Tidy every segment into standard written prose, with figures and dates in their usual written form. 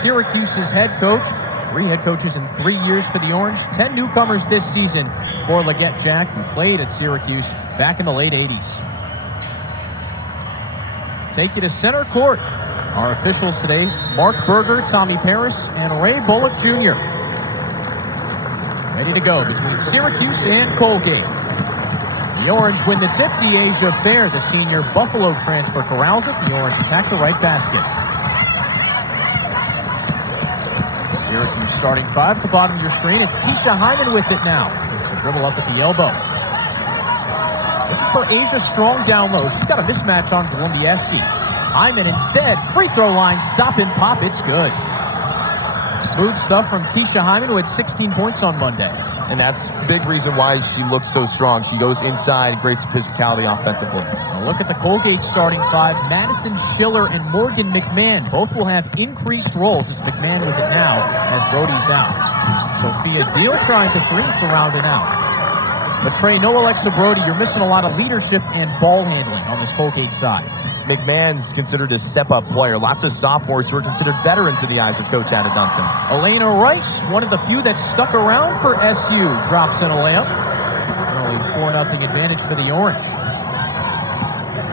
Syracuse's head coach. 3 head coaches in 3 years for the Orange. 10 newcomers this season for Leggett Jack, who played at Syracuse back in the late 80s. Take you to center court. Our officials today, Mark Berger, Tommy Paris, and Ray Bullock Jr. Ready to go between Syracuse and Colgate. The Orange win the tip. Dyaisha Fair, the senior Buffalo transfer, corrals it. The Orange attack the right basket. Syracuse starting 5 at the bottom of your screen. It's Tisha Hyman with it now. It's a dribble up at the elbow. Looking for Asia Strong down low. She's got a mismatch on Dyaisha. Hyman instead, free throw line, stop and pop, it's good. Smooth stuff from Tisha Hyman, who had 16 points on Monday. And that's a big reason why she looks so strong. She goes inside, great physicality offensively. Now look at the Colgate starting 5. Madison Schiller and Morgan McMahon. Both will have increased roles. It's McMahon with it now as Brody's out. Sophia Deal tries a 3. It's around and out. But Trey, no Alexa Brody. You're missing a lot of leadership and ball handling on this Colgate side. McMahon's considered a step-up player. Lots of sophomores who are considered veterans in the eyes of Coach Anna Dunton. Alaina Rice, one of the few that stuck around for SU, drops in a layup. Early 4-0 advantage for the Orange.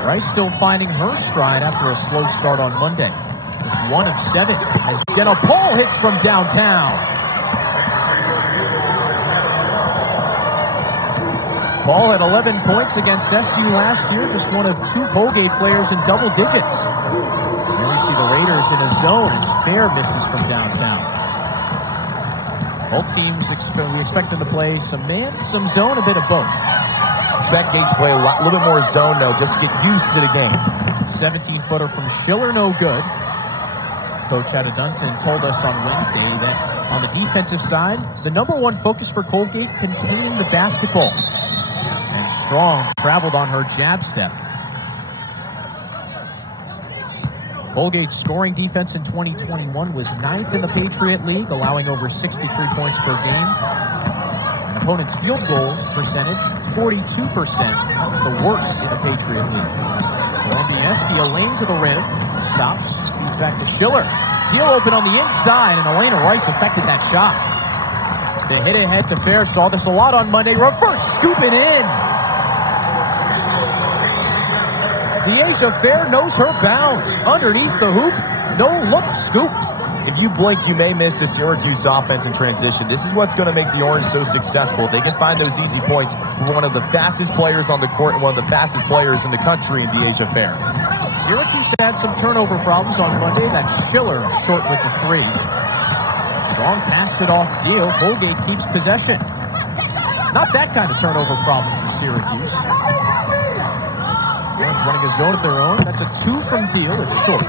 Rice still finding her stride after a slow start on Monday. It's 1 of 7 as Jenna Paul hits from downtown. Paul had 11 points against SU last year, just one of 2 Colgate players in double digits. Here we see the Raiders in a zone as Fair misses from downtown. Both teams, we expect them to play some man, some zone, a bit of both. Expect Gate to play a little bit more zone, though, just to get used to the game. 17-footer from Schiller, no good. Coach Anna Dunton told us on Wednesday that on the defensive side, the #1 focus for Colgate, containing the basketball. Strong traveled on her jab step. Colgate's scoring defense in 2021 was 9th in the Patriot League, allowing over 63 points per game. And opponents' field goals percentage, 42%. That was the worst in the Patriot League. Dyaisha, a lane to the rim, stops, speeds back to Schiller. Deal open on the inside, and Alaina Rice affected that shot. The hit ahead to Fair, saw this a lot on Monday. Reverse scooping in. Dyaisha Fair knows her bounds. Underneath the hoop, no look scoop. If you blink, you may miss the Syracuse offense in transition. This is what's going to make the Orange so successful. They can find those easy points for one of the fastest players on the court and one of the fastest players in the country in Dyaisha Fair. Syracuse had some turnover problems on Monday. That's Schiller short with the 3. Strong passed it off Deal. Colgate keeps possession. Not that kind of turnover problem for Syracuse. Orange running a zone of their own. That's a 2 from Deal. It's short.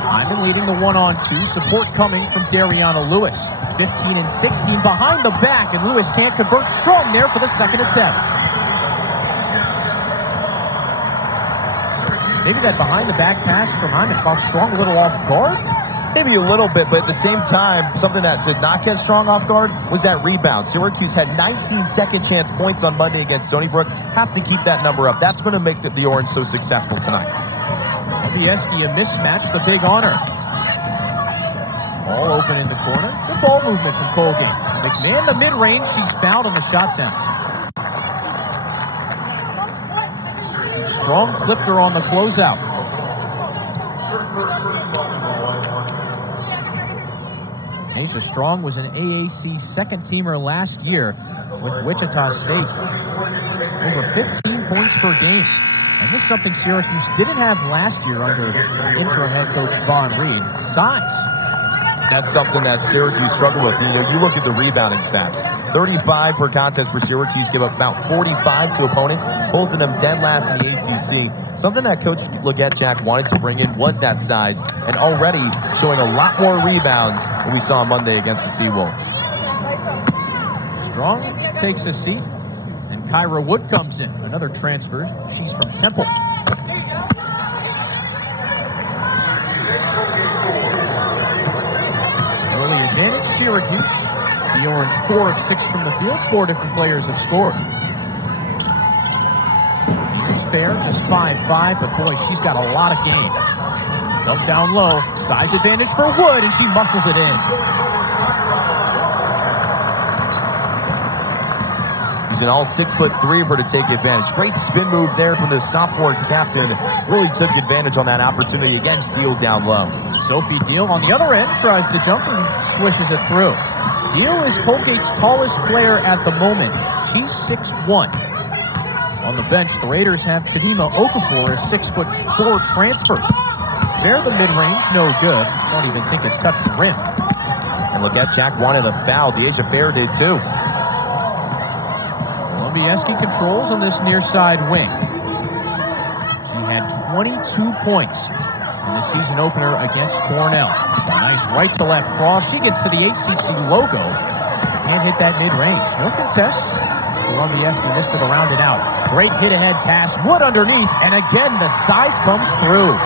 Hyman leading the 1-on-2. Support coming from Dariauna Lewis. 15 and 16 behind the back, and Lewis can't convert. Strong there for the second attempt. Maybe that behind the back pass from Hyman caught Strong a little off guard. Maybe a little bit, but at the same time, something that did not get Strong off guard was that rebound. Syracuse had 19 second chance points on Monday against Stony Brook. Have to keep that number up. That's going to make the Orange so successful tonight. Dyaisha, a mismatch, the big honor. All open in the corner. Good ball movement from Colgate. McMahon, the mid-range. She's fouled on the shot attempt. Strong flipped her on the closeout. Dyaisha Strong was an AAC second-teamer last year with Wichita State. Over 15 points per game. And this is something Syracuse didn't have last year under interim head coach Vaughn Reed. Size. That's something that Syracuse struggled with. You look at the rebounding stats. 35 per contest for Syracuse, give up about 45 to opponents. Both of them dead last in the ACC. Something that Coach Leggett Jack wanted to bring in was that size, and already showing a lot more rebounds than we saw Monday against the Seawolves. Strong takes a seat, and Kyra Wood comes in, another transfer. She's from Temple. Early advantage, Syracuse. The Orange 4 of 6 from the field. 4 different players have scored. Here's Fair, just 5'5", but boy, she's got a lot of game. Dump down low. Size advantage for Wood, and she muscles it in. Using all 6'3" of her to take advantage. Great spin move there from the sophomore captain. Really took advantage on that opportunity against Deal down low. Sophie Deal on the other end tries the jump and swishes it through. Deal is Colgate's tallest player at the moment. She's 6'1". On the bench, the Raiders have Chidima Okafor, a 6'4" transfer. There, the mid-range, no good. Don't even think it touched the rim. And look at Jack wanted a foul. Dyaisha Fair did too. Bieski controls on this near side wing. She had 22 points in the season opener against Cornell. A nice right to left cross. She gets to the ACC logo and hit that mid-range. No contests. Bieski missed it to round it out. Great hit ahead pass. Wood underneath. And again, the size comes through.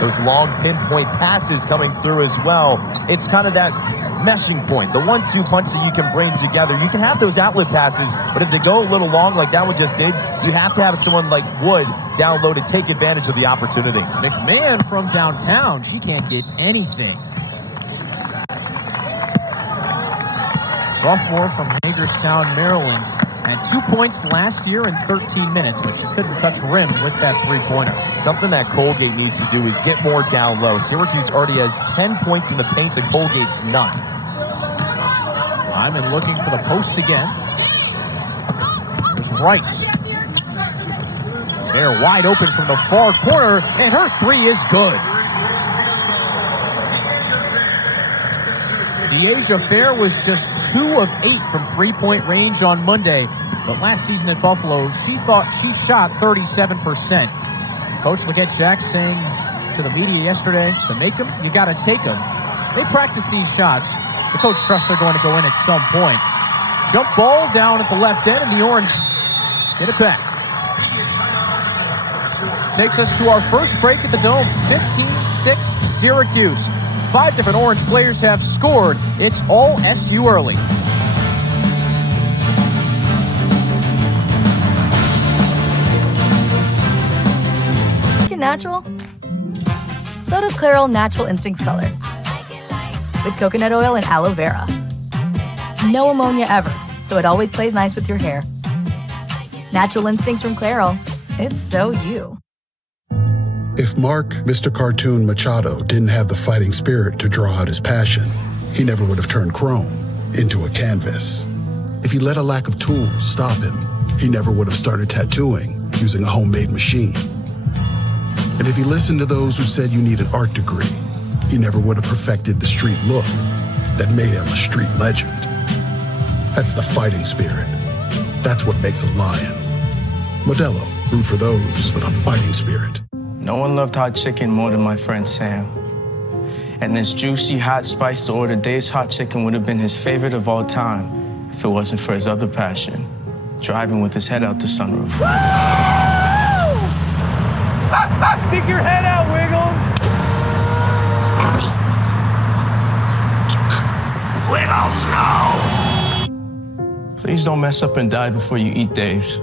Those long pinpoint passes coming through as well. It's kind of that meshing point, the 1-2 punch that you can bring together. You can have those outlet passes, but if they go a little long like that one just did, you have to have someone like Wood down low to take advantage of the opportunity. McMahon from downtown, she can't get anything. Sophomore from Hagerstown, Maryland, had 2 points last year in 13 minutes, but she couldn't touch rim with that three-pointer. Something that Colgate needs to do is get more down low. Syracuse already has 10 points in the paint, the Colgate's none. Hyman looking for the post again. There's Rice. They're wide open from the far corner, and her three is good. Dyaisha Fair was just 2 of 8 from three-point range on Monday, but last season at Buffalo, she thought she shot 37%. Coach Leggett Jack saying to the media yesterday, to make them, you got to take them. They practice these shots. The coach trusts they're going to go in at some point. Jump ball down at the left end, and the Orange get it back. Takes us to our first break at the Dome, 15-6 Syracuse. 5 different Orange players have scored. It's all SU early. Natural? So does Clairol Natural Instincts Color. With coconut oil and aloe vera. No ammonia ever, so it always plays nice with your hair. Natural Instincts from Clairol. It's so you. If Mark, Mr. Cartoon Machado, didn't have the fighting spirit to draw out his passion, he never would have turned chrome into a canvas. If he let a lack of tools stop him, he never would have started tattooing using a homemade machine. And if he listened to those who said you need an art degree, he never would have perfected the street look that made him a street legend. That's the fighting spirit. That's what makes a lion. Modelo, root for those with a fighting spirit. No one loved hot chicken more than my friend Sam. And this juicy, hot, spice-to-order Dave's hot chicken would have been his favorite of all time if it wasn't for his other passion, driving with his head out the sunroof. Stick your head out, Wiggles! Wiggles, no! Please don't mess up and die before you eat Dave's.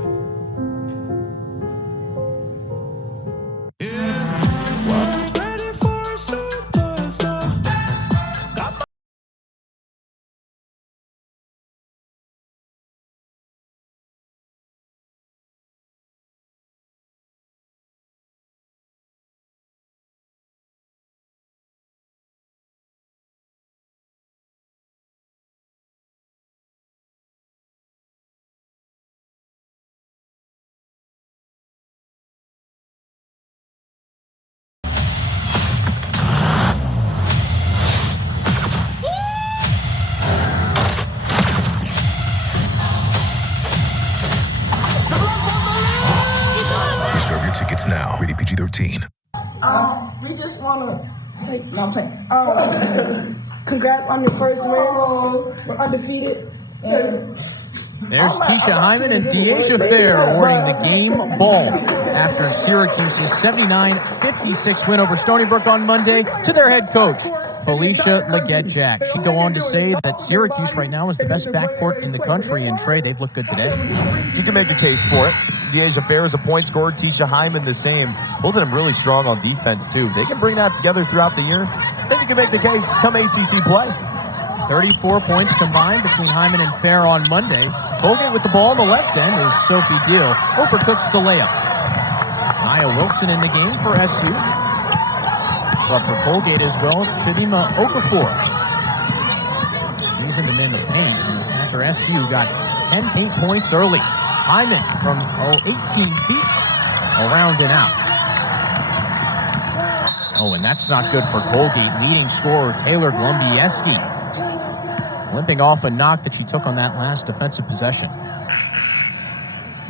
Tickets now. Rated PG-13. We just want to say, no, I'm playing. Congrats on your first win. We're undefeated. There's Keisha Hyman and Dyaisha Fair awarding the game ball after Syracuse's 79-56 win over Stony Brook on Monday to their head coach, Felicia Leggett-Jack. She'd go on to say that Syracuse right now is the best backcourt in the country, and Trey, they've looked good today. You can make a case for it. Dyaisha Fair is a point scorer. Tisha Hyman the same. Both of them really strong on defense, too. They can bring that together throughout the year. Then you can make the case come ACC play. 34 points combined between Hyman and Fair on Monday. Colgate with the ball on the left end is Sophie Deal. Overcooks the layup. Maya Wilson in the game for SU. But for Colgate as well, Chidima Okafor. She's in the man the paint. After SU got 10 paint points early. Hyman from 18 feet, around and out. Oh, and that's not good for Colgate. Leading scorer Taylor Glumbieski, limping off a knock that she took on that last defensive possession.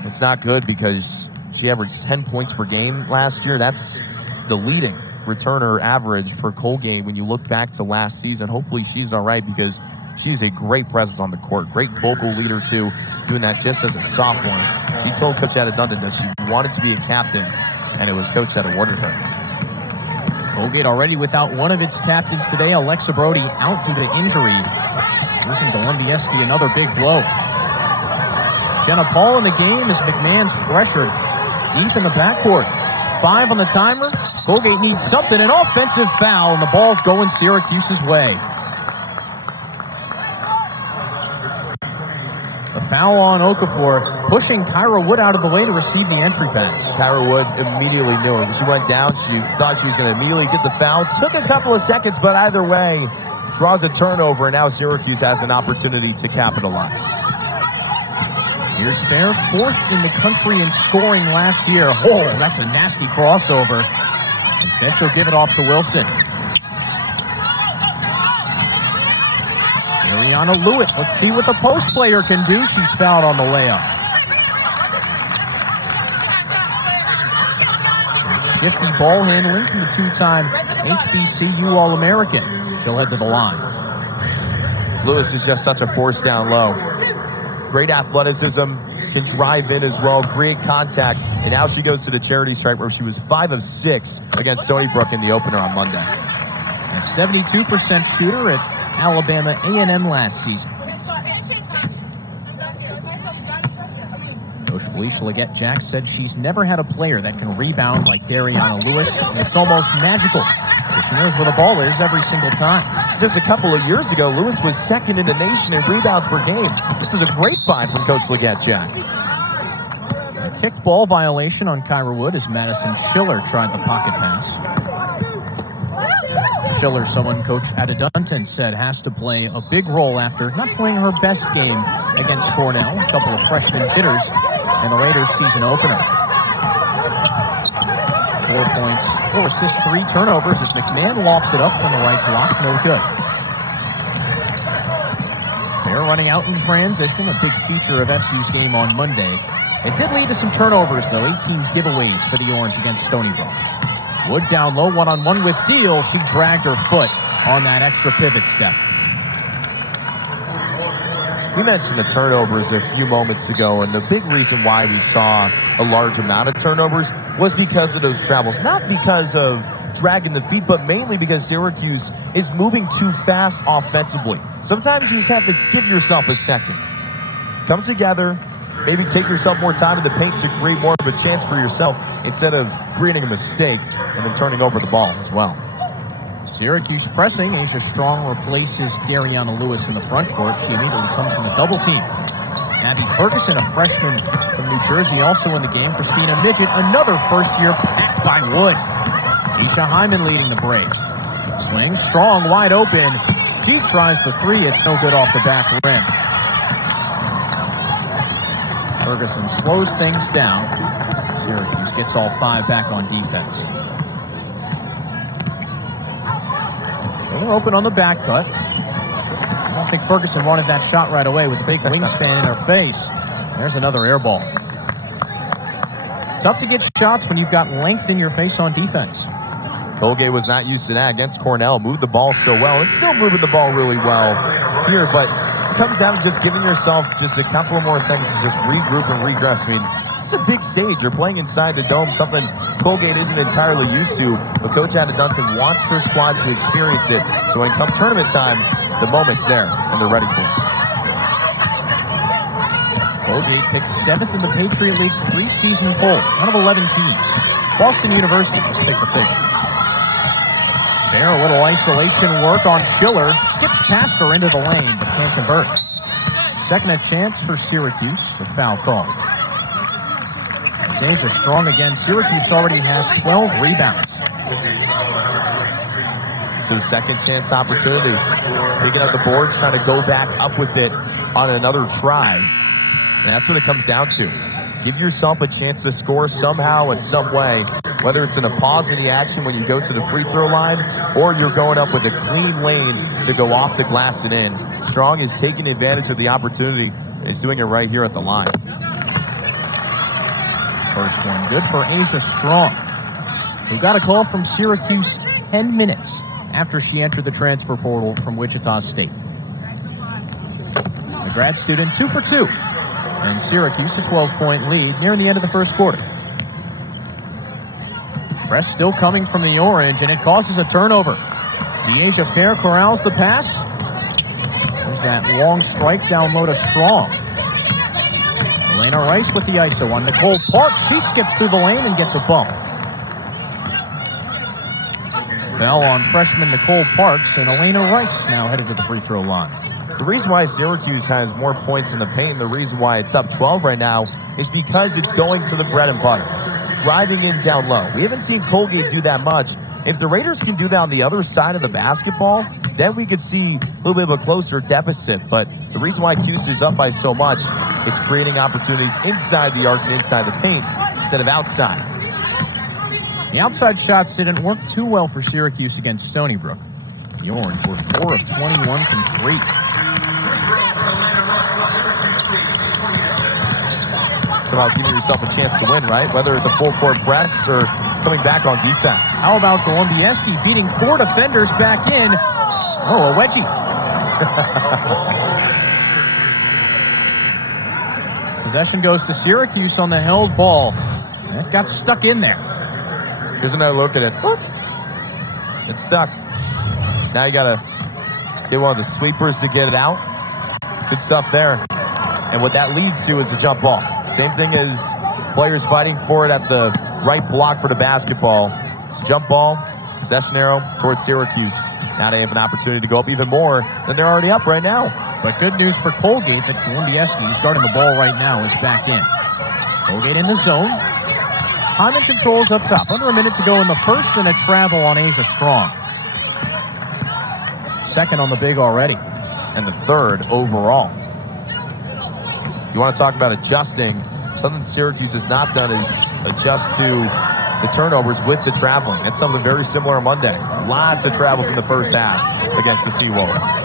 It's not good because she averaged 10 points per game last year. That's the leading returner average for Colgate when you look back to last season. Hopefully she's all right because she's a great presence on the court. Great vocal leader, too, doing that just as a sophomore. She told Coach Adedunton that she wanted to be a captain, and it was Coach that awarded her. Colgate already without one of its captains today. Alexa Brody out due to injury. Losing to Lumbieski, another big blow. Jenna Paul in the game as McMahon's pressured deep in the backcourt. 5 on the timer. Colgate needs something, an offensive foul, and the ball's going Syracuse's way. The foul on Okafor, pushing Kyra Wood out of the way to receive the entry pass. Kyra Wood immediately knew her. She went down. She thought she was going to immediately get the foul. Took a couple of seconds, but either way, draws a turnover, and now Syracuse has an opportunity to capitalize. Here's Fair, 4th in the country in scoring last year. Oh, that's a nasty crossover. Instead, she'll give it off to Wilson. Dariauna Lewis, let's see what the post player can do. She's fouled on the layup. Some shifty ball handling from the 2-time HBCU All-American. She'll head to the line. Lewis is just such a force down low. Great athleticism, can drive in as well, create contact, and now she goes to the charity stripe where she was 5 of 6 against Stony Brook in the opener on Monday. A 72% shooter at Alabama A&M last season. Coach Felicia Leggett-Jack said she's never had a player that can rebound like Dariauna Lewis. It's almost magical. She knows where the ball is every single time. Just a couple of years ago, Lewis was 2nd in the nation in rebounds per game. This is a great find from Coach Leggett-Jack. Kicked ball violation on Kyra Wood as Madison Schiller tried the pocket pass. Schiller, someone Coach Adedunton said has to play a big role after not playing her best game against Cornell. A couple of freshman jitters in the Raiders season opener. 4 points, 4 assists, 3 turnovers as McMahon lofts it up from the right block. No good. They're running out in transition, a big feature of SU's game on Monday. It did lead to some turnovers, though. 18 giveaways for the Orange against Stony Brook. Wood down low, one-on-one with Deal. She dragged her foot on that extra pivot step. We mentioned the turnovers a few moments ago, and the big reason why we saw a large amount of turnovers was because of those travels. Not because of dragging the feet, but mainly because Syracuse is moving too fast offensively. Sometimes you just have to give yourself a second. Come together, maybe take yourself more time in the paint to create more of a chance for yourself instead of creating a mistake and then turning over the ball as well. Syracuse pressing. Asia Strong replaces Dariauna Lewis in the front court. She immediately comes in the double team. Abby Ferguson, a freshman from New Jersey, also in the game. Christina Midget, another first-year packed by Wood. Tisha Hyman leading the break. Swing, Strong, wide open. She tries the 3. It's no good off the back rim. Ferguson slows things down. Syracuse gets all 5 back on defense. They're open on the back cut. I don't think Ferguson wanted that shot right away with a big wingspan in her face. There's another air ball. Tough to get shots when you've got length in your face on defense. Colgate was not used to that against Cornell. Moved the ball so well. It's still moving the ball really well here, but it comes down to just giving yourself just a couple of more seconds to just regroup and regress. I mean, this is a big stage. You're playing inside the dome, something Colgate isn't entirely used to, but Coach Adedunton wants her squad to experience it. So when it comes tournament time, the moment's there, and they're ready for it. Colgate picked 7th in the Patriot League preseason poll, out of 11 teams. Boston University was picked the fifth. Fair, a little isolation work on Schiller. Skips past her into the lane, but can't convert. Second a chance for Syracuse, the foul call. Dyaisha strong again. Syracuse already has 12 rebounds. So second chance opportunities. Picking up the boards, trying to go back up with it on another try. And that's what it comes down to. Give yourself a chance to score somehow in some way, whether it's in a pause in the action when you go to the free throw line or you're going up with a clean lane to go off the glass and in. Strong is taking advantage of the opportunity and is doing it right here at the line. First one good for Asia Strong, who got a call from Syracuse 10 minutes after she entered the transfer portal from Wichita State. The grad student 2 for 2. And Syracuse a 12-point lead near the end of the first quarter. Press still coming from the orange, and it causes a turnover. Dyaisha Fair corrals the pass. There's that long strike down low to Strong. Alaina Rice with the ISO on Nicole Parks. She skips through the lane and gets a bump. Foul on freshman Nicole Parks, and Alaina Rice now headed to the free throw line. The reason why Syracuse has more points in the paint, the reason why it's up 12 right now, is because it's going to the bread and butter. Driving in down low. We haven't seen Colgate do that much. If the Raiders can do that on the other side of the basketball, then we could see a little bit of a closer deficit. But the reason why Cuse is up by so much, it's creating opportunities inside the arc and inside the paint instead of outside. The outside shots didn't work too well for Syracuse against Stony Brook. The Orange were 4 of 21 from 3. Somehow giving yourself a chance to win, right? Whether it's a full court press or coming back on defense. How about Golubieski beating 4 defenders back in? Oh, a wedgie. Possession goes to Syracuse on the held ball. That got stuck in there. Here's another look at it. It's stuck. Now you gotta get one of the sweepers to get it out. Good stuff there. And what that leads to is a jump ball. Same thing as players fighting for it at the right block for the basketball. It's a jump ball, possession arrow towards Syracuse. Now they have an opportunity to go up even more than they're already up right now. But good news for Colgate that Golubieski, who's guarding the ball right now, is back in. Colgate in the zone. Hyman controls up top. Under a minute to go in the first, and a travel on Asia Strong. Second on the big already. And the third overall. You want to talk about adjusting. Something Syracuse has not done is adjust to the turnovers with the traveling. That's something very similar on Monday. Lots of travels in the first half against the Seawolves.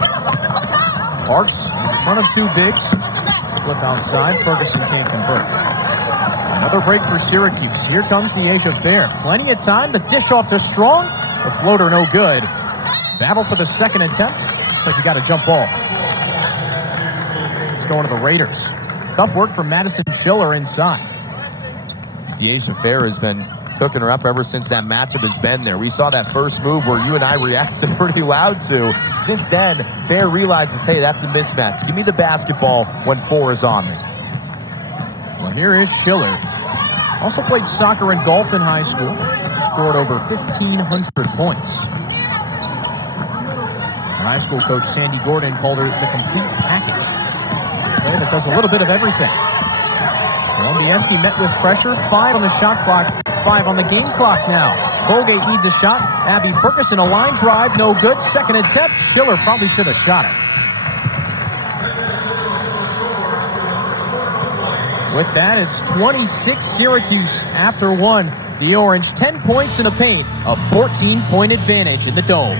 Parks in front of 2 bigs. Flip outside. Ferguson can't convert. Another break for Syracuse. Here comes Dyaisha Fair. Plenty of time. The dish off to Strong. The floater no good. Battle for the second attempt. Looks like you got a jump ball. Let's go to the Raiders. Tough work from Madison Schiller inside. Dyaisha Fair has been cooking her up ever since that matchup has been there. We saw that first move where you and I reacted pretty loud to. Since then, Fair realizes, hey, that's a mismatch. Give me the basketball when 4 is on me. Well, here is Schiller. Also played soccer and golf in high school. Scored over 1,500 points. Her high school coach Sandy Gordon called her the complete package. Okay, that does a little bit of everything. Golubieski met with pressure. 5 on the shot clock. 5 on the game clock now. Colgate needs a shot. Abby Ferguson, a line drive. No good. Second attempt. Schiller probably should have shot it. With that, it's 26 Syracuse after 1. The Orange 10 points in the paint. A 14-point advantage in the Dome.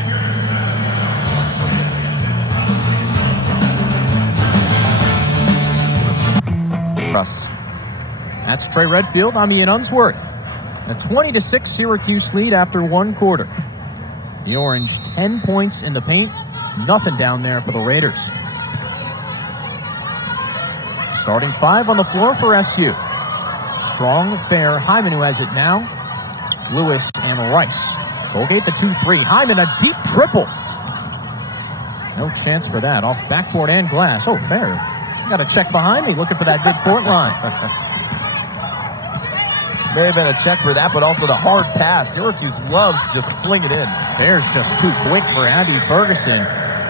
Russ. That's Trey Redfield. I'm Ian Unsworth. A 20-6 Syracuse lead after 1 quarter. The Orange 10 points in the paint. Nothing down there for the Raiders. Starting 5 on the floor for SU. Strong, Fair, Hyman who has it now. Lewis and Rice. Colgate the 2-3. Hyman a deep triple. No chance for that. Off backboard and glass. Oh, Fair Got a check behind me, looking for that midcourt line. May have been a check for that, but also the hard pass. Syracuse loves just fling it in. Bears just too quick for Andy Ferguson.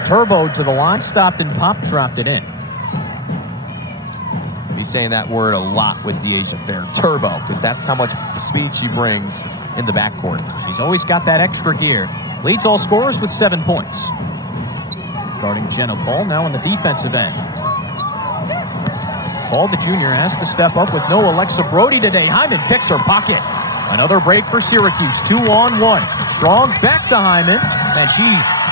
Turboed to the line, stopped and popped, dropped it in. Be saying that word a lot with Dyaisha Fair. Turbo, because that's how much speed she brings in the backcourt. She's always got that extra gear. Leads all scorers with 7 points. Guarding Jenna Paul now on the defensive end. Paul, the junior, has to step up with no Alexa Brody today. Hyman picks her pocket. Another break for Syracuse, 2-on-1. Strong back to Hyman, and she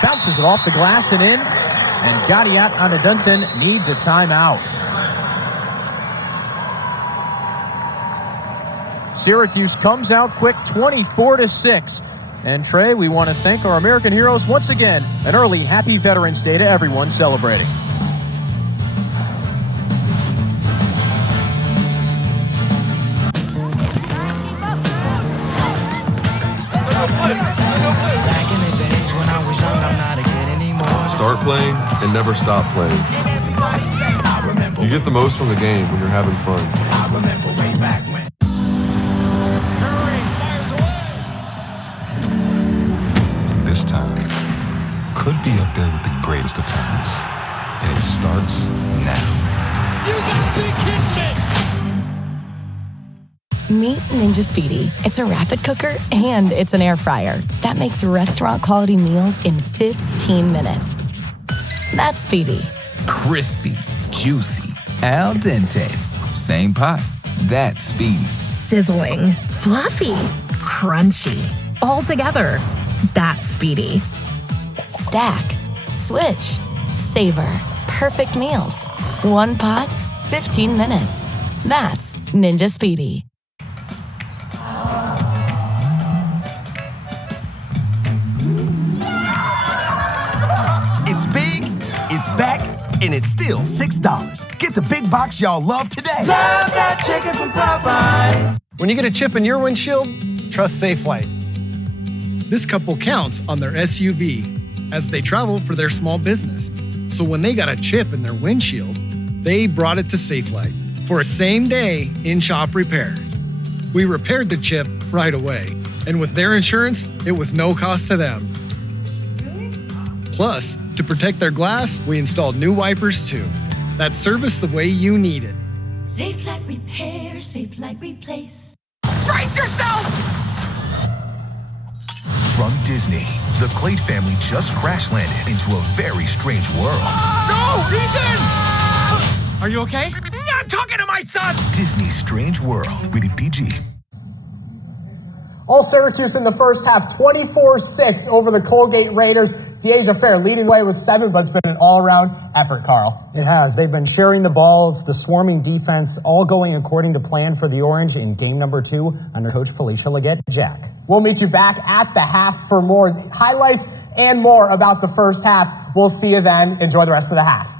bounces it off the glass and in. And Dyaisha Dunton needs a timeout. Syracuse comes out quick, 24-6. And Trey, we want to thank our American heroes once again. An early Happy Veterans Day to everyone celebrating. Start playing and never stop playing. You get the most from the game when you're having fun. This time could be up there with the greatest of times. And it starts now. You gotta be kidding me! Meet Ninja Speedy. It's a rapid cooker and it's an air fryer that makes restaurant quality meals in 15 minutes. That's speedy. Crispy, juicy, al dente. Same pot. That's speedy. Sizzling, fluffy, crunchy. All together. That's speedy. Stack, switch, savor. Perfect meals. One pot, 15 minutes. That's Ninja Speedy. It's big, it's back, and it's still $6. Get the big box y'all love today. Love that chicken from Popeyes. When you get a chip in your windshield, trust Safelite. This couple counts on their SUV as they travel for their small business. So when they got a chip in their windshield, they brought it to Safelite for a same-day in-shop repair. We repaired the chip right away, and with their insurance, it was no cost to them. Plus, to protect their glass, we installed new wipers too. That's service the way you need it. Safelite Repair, Safelite Replace. Brace yourself! From Disney, the Clade family just crash landed into a very strange world. No, Ethan! Are you okay? I'm talking to my son! Disney's Strange World, rated PG. All Syracuse in the first half, 24-6 over the Colgate Raiders. Dyaisha Fair leading the way with 7, but it's been an all-around effort, Carl. It has. They've been sharing the balls, the swarming defense, all going according to plan for the Orange in game number 2 under Coach Felicia Leggett-Jack. We'll meet you back at the half for more highlights and more about the first half. We'll see you then. Enjoy the rest of the half.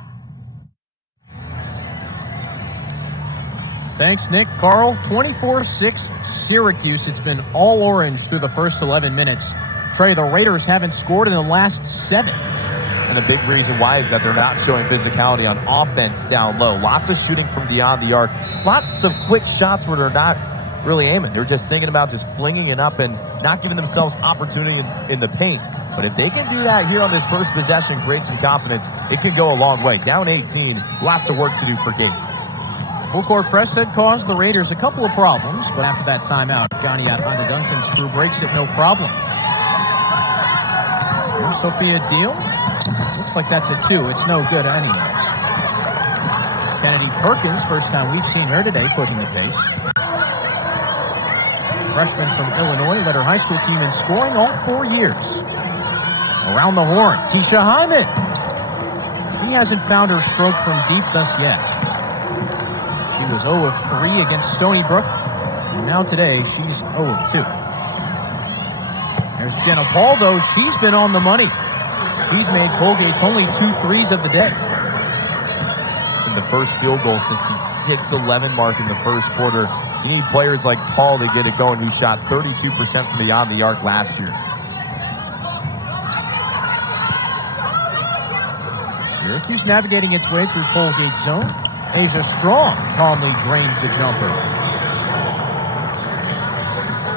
Thanks, Nick. Carl, 24-6 Syracuse. It's been all orange through the first 11 minutes. Trey, the Raiders haven't scored in the last 7. And a big reason why is that they're not showing physicality on offense down low. Lots of shooting from beyond the arc. Lots of quick shots where they're not really aiming. They're just thinking about just flinging it up and not giving themselves opportunity in the paint. But if they can do that here on this first possession, create some confidence, it can go a long way. Down 18, lots of work to do for Gabe. Full court press had caused the Raiders a couple of problems, but after that timeout, Dyaisha Dunton's crew breaks it no problem. Here's Sophia Deal. Looks like that's a 2. It's no good anyways. Kennedy Perkins, first time we've seen her today, pushing the pace. Freshman from Illinois, led her high school team in scoring all 4 years. Around the horn, Tisha Hyman. She hasn't found her stroke from deep thus yet. She was 0 of 3 against Stony Brook, and now today she's 0 of 2. There's Jenna Paul, though. She's been on the money. She's made Colgate's only 2 threes of the day. And the first field goal since the 6-11 mark in the first quarter. You need players like Paul to get it going, who shot 32% from beyond the arc last year. Syracuse navigating its way through Colgate's zone. Asia Strong calmly drains the jumper.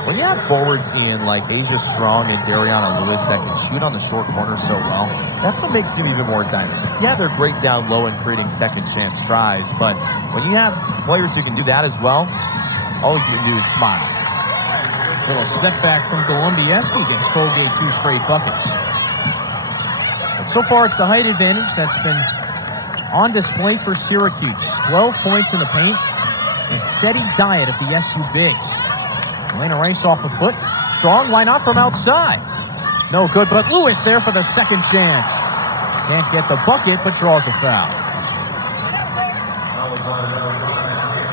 When you have forwards in like Asia Strong and Dariauna Lewis that can shoot on the short corner so well, that's what makes them even more dynamic. Yeah, they're great down low and creating second chance tries, but when you have players who can do that as well, all you can do is smile. Little step back from Golubieski gets Colgate 2 straight buckets. But so far, it's the height advantage that's been on display for Syracuse. 12 points in the paint, a steady diet of the SU bigs. Alaina Rice off the foot. Strong, why not from outside? No good, but Lewis there for the second chance. Can't get the bucket, but draws a foul.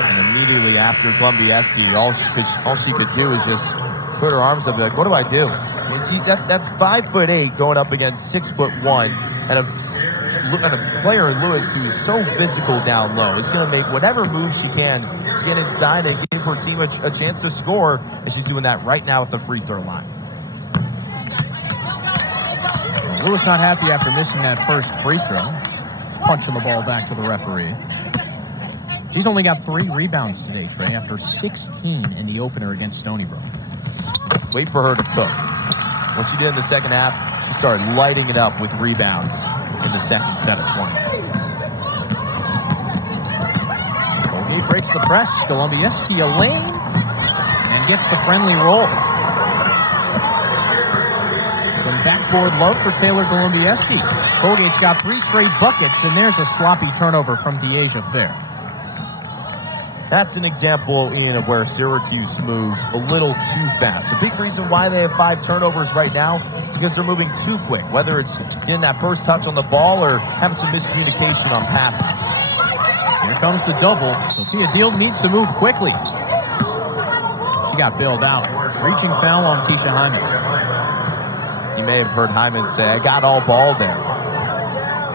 And immediately after Golubieski, all she could do is just put her arms up and be like, what do I do? I mean, that's 5'8" going up against 6'1", and a player in Lewis who's so physical down low is going to make whatever moves she can to get inside and give her team a chance to score, and she's doing that right now at the free throw line. Well, Lewis not happy after missing that first free throw, punching the ball back to the referee. She's only got 3 rebounds today, Trey, after 16 in the opener against Stony Brook. Just wait for her to cook. What she did in the second half, she started lighting it up with rebounds in the second set of 20. Colgate breaks the press. Golubieski a lane and gets the friendly roll. Some backboard love for Taylor Golubieski. Colgate's got 3 straight buckets, and there's a sloppy turnover from Dyaisha Fair. That's an example, Ian, of where Syracuse moves a little too fast. A big reason why they have 5 turnovers right now is because they're moving too quick, whether it's getting that first touch on the ball or having some miscommunication on passes. Here comes the double. Sophia Deal needs to move quickly. She got bailed out. Reaching foul on Tisha Hyman. You may have heard Hyman say, I got all ball there.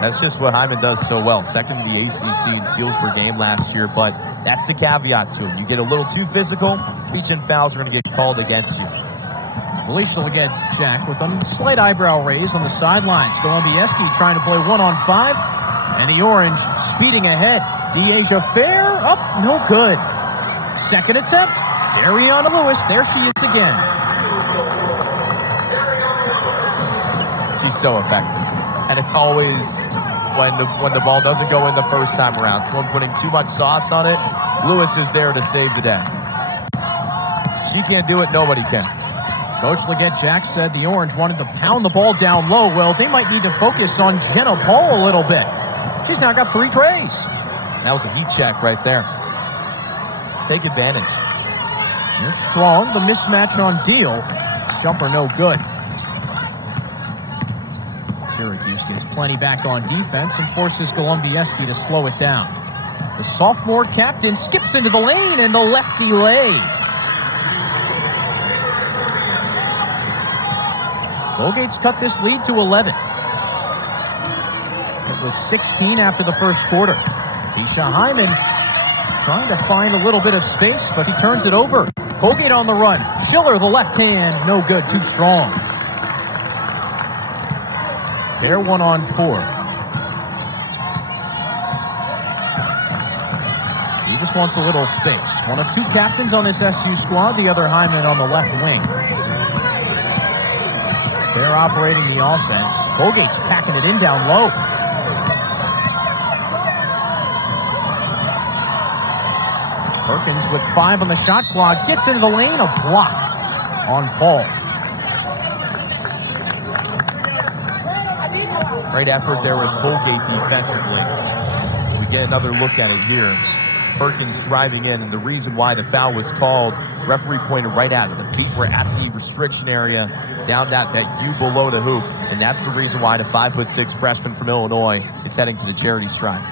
That's just what Hyman does so well. Second in the ACC in steals per game last year, but that's the caveat to it. You get a little too physical, reaching fouls are going to get called against you. Dyaisha will get Jack with a slight eyebrow raise on the sidelines. Golubieski trying to play 1-on-5, and the Orange speeding ahead. Dyaisha Fair up, no good. Second attempt, Dariauna Lewis, there she is again. She's so effective. And it's always when the ball doesn't go in the first time around. Someone putting too much sauce on it, Lewis is there to save the day. She can't do it, nobody can. Coach Leggett Jack said the Orange wanted to pound the ball down low. Well, they might need to focus on Jenna Paul a little bit. She's now got 3 trays. That was a heat check right there. Take advantage. Here's Strong, the mismatch on Deal. Jumper no good. Syracuse gets plenty back on defense and forces Golubieski to slow it down. The sophomore captain skips into the lane and the lefty lay. Colgate's cut this lead to 11. It was 16 after the first quarter. Tisha Hyman trying to find a little bit of space, but he turns it over. Colgate on the run. Schiller, the left hand, no good, too strong. Fair 1-on-4. She just wants a little space. One of 2 captains on this SU squad, the other Hyman on the left wing. They're operating the offense. Colgate's packing it in down low. Perkins with 5 on the shot clock. Gets into the lane, a block on Paul. Great effort there with Colgate defensively. We get another look at it here. Perkins driving in, and the reason why the foul was called, referee pointed right at it. The feet were at the restriction area, down that U below the hoop, and that's the reason why the 5'6" freshman from Illinois is heading to the charity stripe.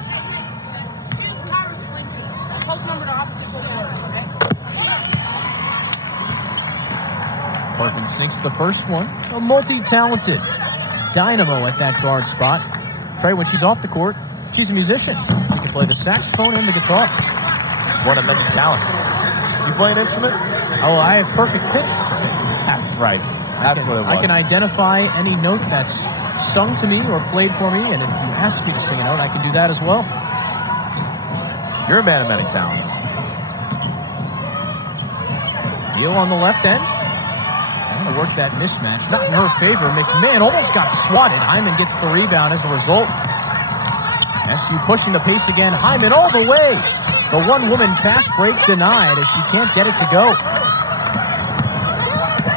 Perkins sinks the first one. A multi-talented dynamo at that guard spot. Trey, when she's off the court, she's a musician. She can play the saxophone and the guitar. One of many talents. Do you play an instrument? Oh, I have perfect pitch, Trey. That's right. That's what it was. I can identify any note that's sung to me or played for me, and if you ask me to sing a note, I can do that as well. You're a man of many talents. Deal on the left end. Trying to work that mismatch. Not in her favor. McMahon almost got swatted. Hyman gets the rebound as a result. SU pushing the pace again. Hyman all the way. The one-woman fast break denied as she can't get it to go.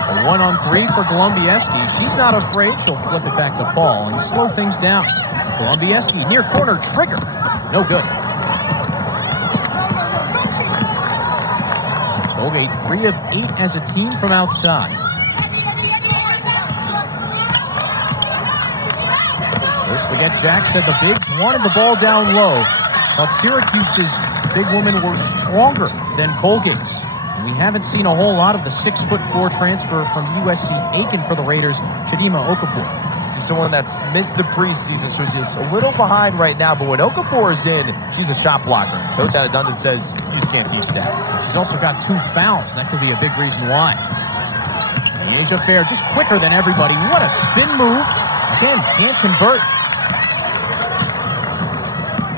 A 1-on-3 for Golubieski. She's not afraid. She'll flip it back to Paul and slow things down. Golubieski near corner trigger. No good. Colgate 3 of 8 as a team from outside. First to get Jack said the Bigs wanted the ball down low. But Syracuse's big women were stronger than Colgate's. And we haven't seen a whole lot of the 6'4" transfer from USC Aiken for the Raiders, Chidima Okafor. She's someone that's missed the preseason, so she's a little behind right now. But when Okafor is in, she's a shot blocker. Coach out of Dundon says you just can't teach that. She's also got 2 fouls. That could be a big reason why. Dyaisha Fair just quicker than everybody. What a spin move. Again, can't convert.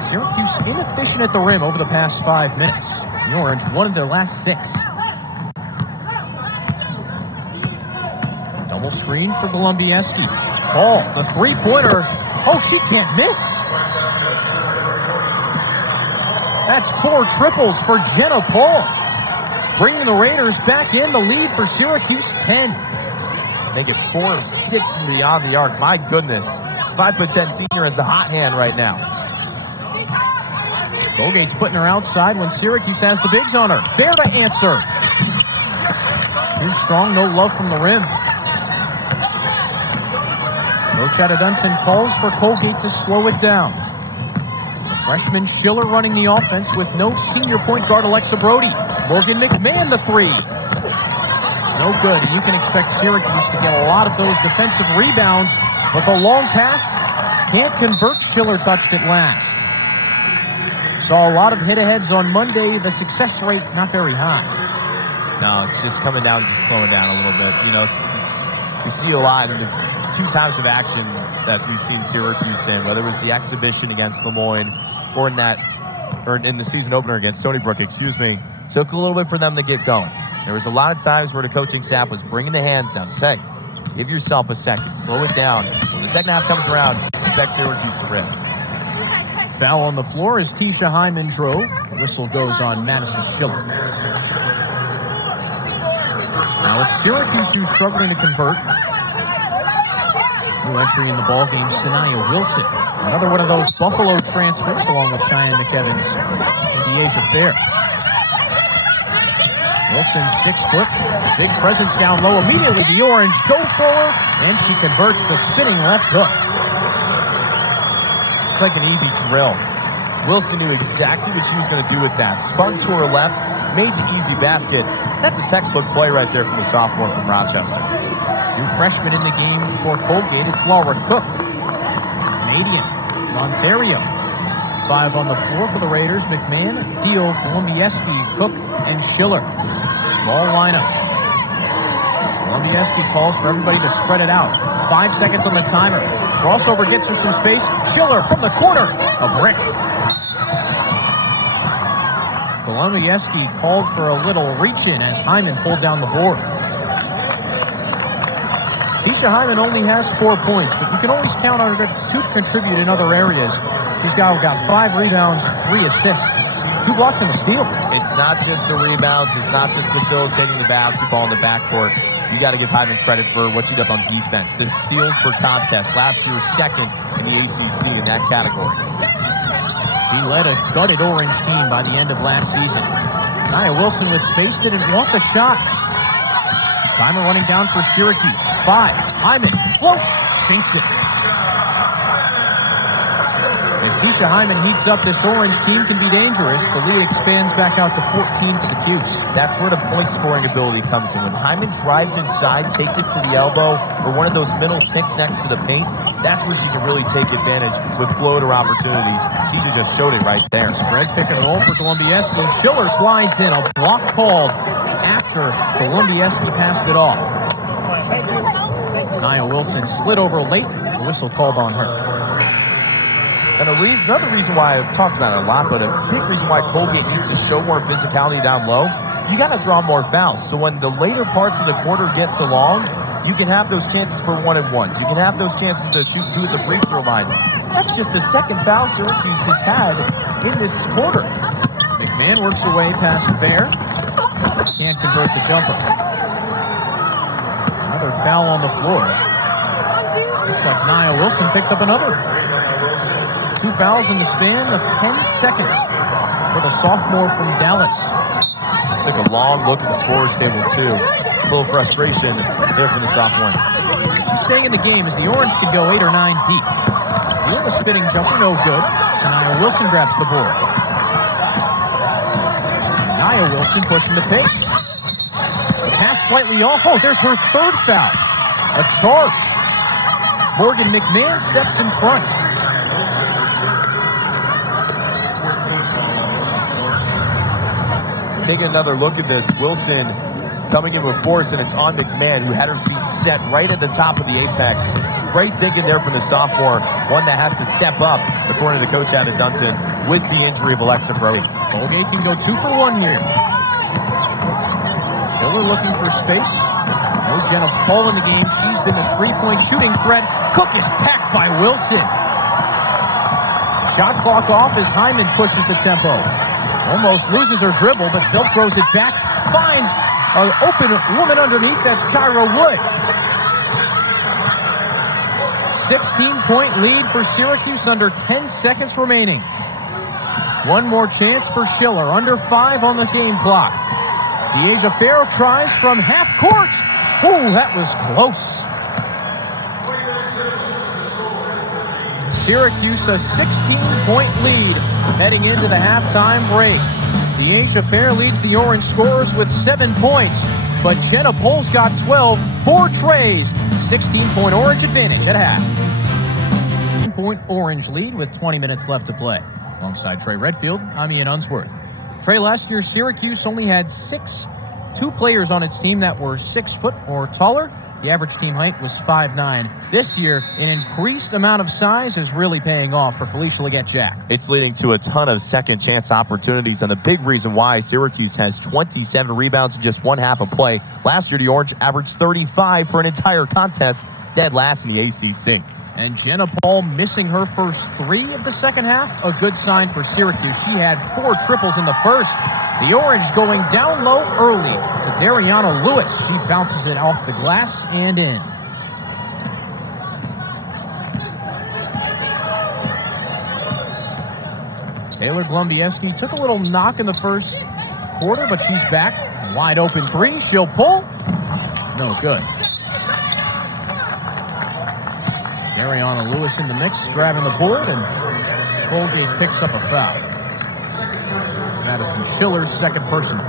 Syracuse inefficient at the rim over the past 5 minutes. The Orange, 1 of their last 6. Double screen for Golubieski. Ball, the three-pointer. Oh, she can't miss. That's 4 triples for Jenna Paul. Bringing the Raiders back in the lead for Syracuse 10. They get 4 of 6 from beyond the arc. My goodness. 5'10" senior has the hot hand right now. Colgate's putting her outside when Syracuse has the Bigs on her. Fair to answer. Too strong, no love from the rim. Coach out of Dunton calls for Colgate to slow it down. The freshman Schiller running the offense with no senior point guard Alexa Brody. Morgan McMahon the 3. No good. You can expect Syracuse to get a lot of those defensive rebounds, but the long pass can't convert. Schiller touched it last. Saw a lot of hit-aheads on Monday. The success rate not very high. No, it's just coming down to slowing down a little bit. You know, we see a lot in the 2 times of action that we've seen Syracuse in, whether it was the exhibition against Lemoyne or in the season opener against Stony Brook, took a little bit for them to get going. There was a lot of times where the coaching staff was bringing the hands down. Just, hey, give yourself a second, slow it down. When the second half comes around, expect Syracuse to rip. Foul on the floor as Tisha Hyman drove. The whistle goes on Madison Schiller. Now it's Syracuse who's struggling to convert. New entry in the ballgame, Saniaa Wilson. Another one of those Buffalo transfers along with Cheyenne McEvans and Dyaisha Fair. Wilson 6 foot, big presence down low. Immediately the Orange go for her, and she converts the spinning left hook. It's like an easy drill. Wilson knew exactly what she was going to do with that. Spun to her left, made the easy basket. That's a textbook play right there from the sophomore from Rochester. New freshman in the game for Colgate, it's Laura Cook. Canadian, Ontario. 5 on the floor for the Raiders. McMahon, Deal, Golubieski, Cook, and Schiller. Small lineup. Golubieski calls for everybody to spread it out. 5 seconds on the timer. Crossover gets her some space. Schiller from the corner. A brick. Golubieski called for a little reach-in as Hyman pulled down the board. Tisha Hyman only has 4 points, but you can always count on her to contribute in other areas. She's got 5 rebounds, 3 assists, 2 blocks and a steal. It's not just the rebounds. It's not just facilitating the basketball in the backcourt. You got to give Hyman credit for what she does on defense. The steals per contest, last year 2nd in the ACC in that category. She led a gutted Orange team by the end of last season. Nia Wilson with space didn't want the shot. Timer running down for Syracuse. 5. Hyman floats, sinks it. If Tisha Hyman heats up, this Orange team can be dangerous. The lead expands back out to 14 for the Cuse. That's where the point scoring ability comes in. When Hyman drives inside, takes it to the elbow, or one of those middle ticks next to the paint, that's where she can really take advantage with floater opportunities. Tisha just showed it right there. Spread pick and roll for Golubieski. Schiller slides in. A block called after Golubieski passed it off. Nia Wilson slid over late. The whistle called on her. And another reason why I've talked about it a lot, but a big reason why Colgate needs to show more physicality down low, you got to draw more fouls. So when the later parts of the quarter gets along, you can have those chances for 1-and-1s. You can have those chances to shoot 2 at the free throw line. That's just the second foul Syracuse has had in this quarter. McMahon works away past Bear. Can't convert the jumper. Another foul on the floor. Looks like Nia Wilson picked up another. 2 fouls in the span of 10 seconds for the sophomore from Dallas. Took a long look at the scorer's table, too. A little frustration there from the sophomore. She's staying in the game as the Orange could go 8 or 9 deep. The spinning jumper, no good. Saniaa Wilson grabs the board. Nia Wilson pushing the pace. The pass slightly off. Oh, there's her third foul. A charge. Morgan McMahon steps in front. Taking another look at this, Wilson coming in with force, and it's on McMahon, who had her feet set right at the top of the apex. Great thinking there from the sophomore, one that has to step up, according to Coach Adam Dunton, with the injury of Alexa Brody. Colgate can go 2 for 1 here. Schiller looking for space. No Jenna Paul in the game. She's been the 3-point shooting threat. Cook is packed by Wilson. Shot clock off as Hyman pushes the tempo. Almost loses her dribble, but Phil throws it back. Finds an open woman underneath. That's Kyra Wood. 16-point lead for Syracuse, under 10 seconds remaining. One more chance for Schiller, under 5 on the game clock. Dyaisha Farrow tries from half court. Ooh, that was close. Syracuse a 16-point lead heading into the halftime break. Dyaisha Farrow leads the Orange scorers with 7 points, but Jenna Pohl's got 12, 4 trays. 16-point Orange advantage at half. 10-point Orange lead with 20 minutes left to play. Alongside Trey Redfield, I'm Ian Unsworth. Trey, last year Syracuse only had 2 players on its team that were 6 foot or taller. The average team height was 5'9". This year, an increased amount of size is really paying off for Felicia Leggett-Jack. It's leading to a ton of second chance opportunities, and the big reason why Syracuse has 27 rebounds in just 1 half of play. Last year, the Orange averaged 35 per an entire contest, dead last in the ACC. And Jenna Paul missing her first 3 of the second half, a good sign for Syracuse. She had 4 triples in the first. The Orange going down low early to Dariauna Lewis. She bounces it off the glass and in. Taylor Glumbiewski took a little knock in the first quarter, but she's back. Wide open 3, she'll pull. No good. Dariauna Lewis in the mix, grabbing the board, and Colgate picks up a foul. Madison Schiller's second personal.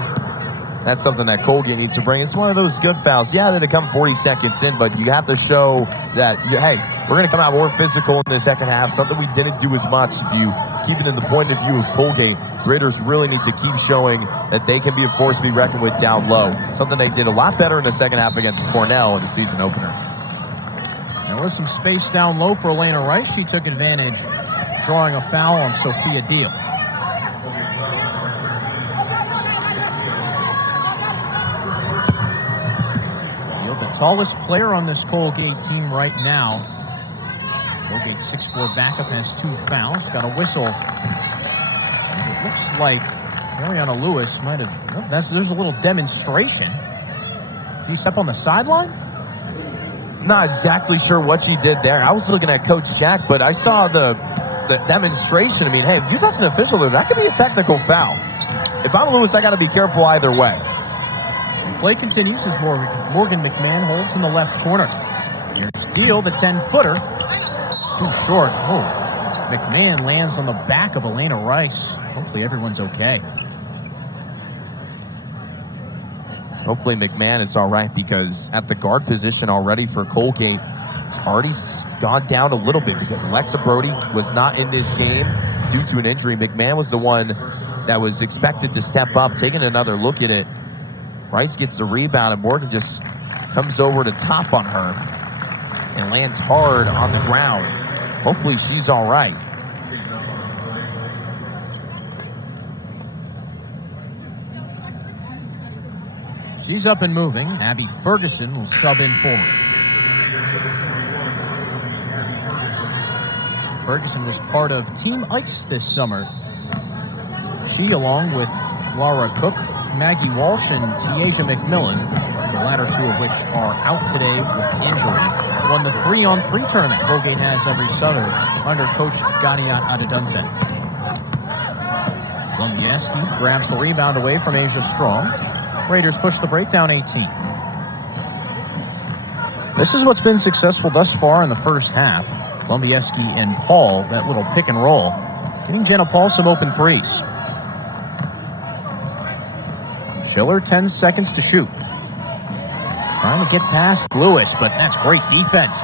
That's something that Colgate needs to bring. It's one of those good fouls. Yeah, they come 40 seconds in, but you have to show that, hey, we're going to come out more physical in the second half, something we didn't do as much. If you keep it in the point of view of Colgate, Raiders really need to keep showing that they can be a force to be reckoned with down low. Something they did a lot better in the second half against Cornell in the season opener. There was some space down low for Alaina Rice. She took advantage, drawing a foul on Sophia Deal. Deal, the tallest player on this Colgate team right now. Colgate 6'4" backup has 2 fouls. Got a whistle. It looks like Dariauna Lewis might have. Oh, there's a little demonstration. Did you step on the sideline? Not exactly sure what she did there. I was looking at Coach Jack, but I saw the demonstration. I mean, hey, if you touch an official there, that could be a technical foul. If I'm Lewis, I got to be careful either way. And play continues as Morgan McMahon holds in the left corner. Here's Deal, the 10-footer. Too short. Oh, McMahon lands on the back of Alaina Rice. Hopefully everyone's okay. Hopefully McMahon is all right, because at the guard position already for Colgate, it's already gone down a little bit because Alexa Brody was not in this game due to an injury. McMahon was the one that was expected to step up. Taking another look at it, Rice gets the rebound, and Morgan just comes over to top on her and lands hard on the ground. Hopefully she's all right. She's up and moving. Abby Ferguson will sub in for her. Ferguson was part of Team Ice this summer. She, along with Laura Cook, Maggie Walsh, and Dyaisha McMillan, the latter two of which are out today with injury, won the 3-on-3 tournament Colgate has every summer under Coach Ganiat Adedunte. Lumbieski grabs the rebound away from Asia Strong. Raiders push the breakdown 18. This is what's been successful thus far in the first half. Lumbieski and Paul, that little pick and roll, getting Jenna Paul some open threes. Schiller, 10 seconds to shoot. Trying to get past Lewis, but that's great defense.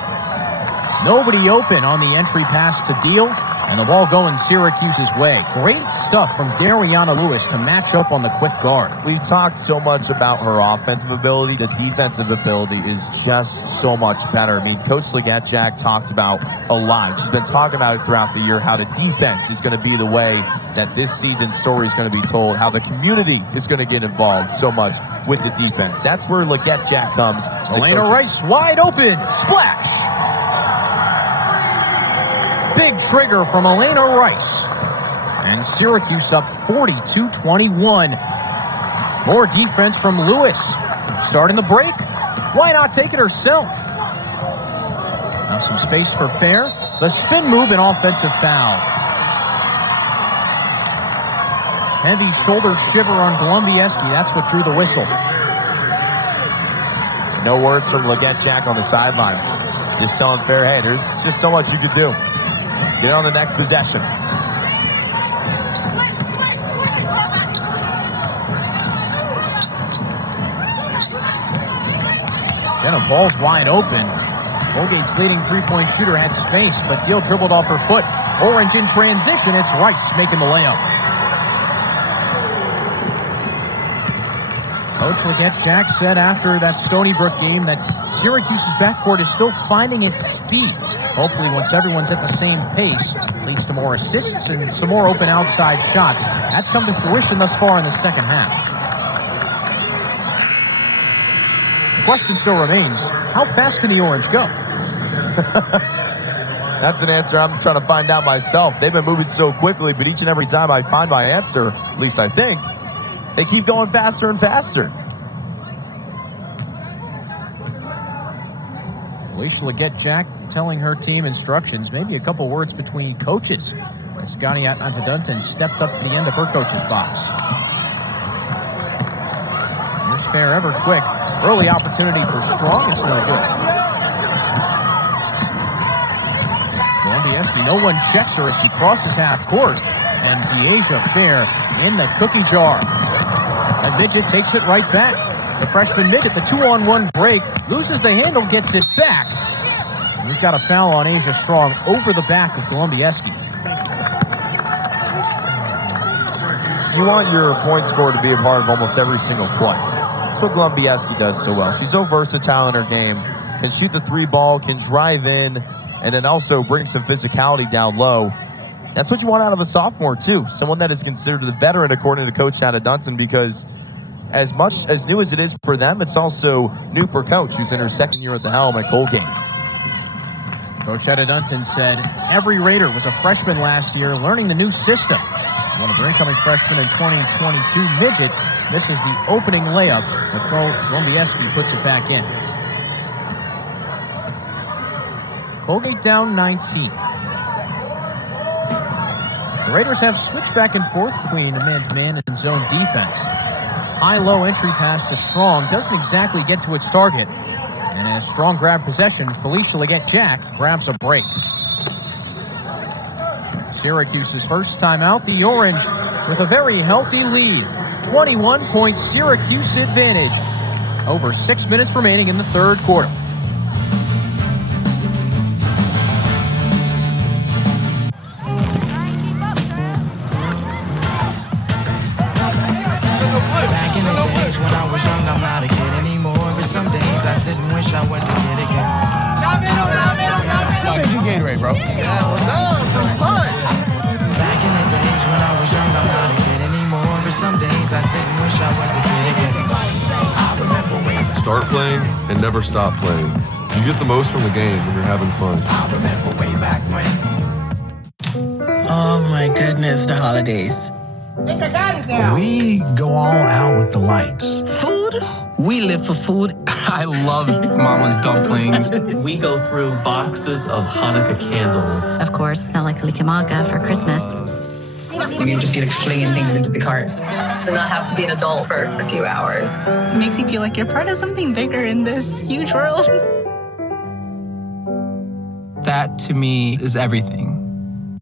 Nobody open on the entry pass to Deal, and the ball going Syracuse's way. Great stuff from Dariauna Lewis to match up on the quick guard. We've talked so much about her offensive ability. The defensive ability is just so much better. I mean, Coach Legette-Jack talked about a lot. She's been talking about it throughout the year, how the defense is going to be the way that this season's story is going to be told, how the community is going to get involved so much with the defense. That's where Legette-Jack comes. Alaina Rice wide open. Splash! Big trigger from Alaina Rice. And Syracuse up 42-21. More defense from Lewis. Starting the break. Why not take it herself? Now some space for Fair. The spin move and offensive foul. Heavy shoulder shiver on Lumbieski. That's what drew the whistle. No words from Legette-Jack on the sidelines. Just telling Fair, hey, there's just so much you could do. Get on the next possession. Jenna Paul's wide open. Colgate's leading three-point shooter had space, but Deal dribbled off her foot. Orange in transition. It's Rice making the layup. Coach Legette-Jack said after that Stony Brook game that Syracuse's backcourt is still finding its speed. Hopefully, once everyone's at the same pace, leads to more assists and some more open outside shots. That's come to fruition thus far in the second half. The question still remains, how fast can the Orange go? That's an answer I'm trying to find out myself. They've been moving so quickly, but each and every time I find my answer, at least I think, they keep going faster and faster. Dyaisha Legette-Jack telling her team instructions, maybe a couple words between coaches. As Ganiat Adedunte stepped up to the end of her coach's box. Here's Fair ever quick. Early opportunity for Strong. It's no good. Lumbieski, no one checks her as she crosses half court. And Dyaisha Fair in the cookie jar. And Midget takes it right back. The freshman Midget, the 2-on-1 break, loses the handle, gets it back. And we've got a foul on Asia Strong over the back of Lumbieski. You want your point scorer to be a part of almost every single play. That's what Lumbieski does so well. She's so versatile in her game. Can shoot the three ball, can drive in, and then also bring some physicality down low. That's what you want out of a sophomore, too. Someone that is considered the veteran, according to Coach Adedunte, because as much as new as it is for them, it's also new for Coach, who's in her second year at the helm at Colgate. Coach Adedunte said every Raider was a freshman last year learning the new system. One of their incoming freshmen in 2022, Midget, misses the opening layup, but Coach Lumbieski puts it back in. Colgate down 19. The Raiders have switched back and forth between man-to-man and zone defense. High-low entry pass to Strong doesn't exactly get to its target. And as Strong grabbed possession, Felicia Legette-Jack grabs a break. Syracuse's first time out, the Orange with a very healthy lead. 21-point Syracuse advantage. Over 6 minutes remaining in the third quarter. Changing Gatorade, bro. Yeah, what's up? From lunch. Back in the days when I was young, I'm not a kid anymore. But some days I sit and wish I was a kid again. I remember Start playing and never stop playing. You get the most from the game when you're having fun. I remember way back when. Oh my goodness, the holidays. We go all out with the lights. Food? We live for food. I love Mama's dumplings. We go through boxes of Hanukkah candles. Of course, smell like kalikimaka for Christmas. You just get flinging things into the cart. To not have to be an adult for a few hours. It makes you feel like you're part of something bigger in this huge world. That, to me, is everything.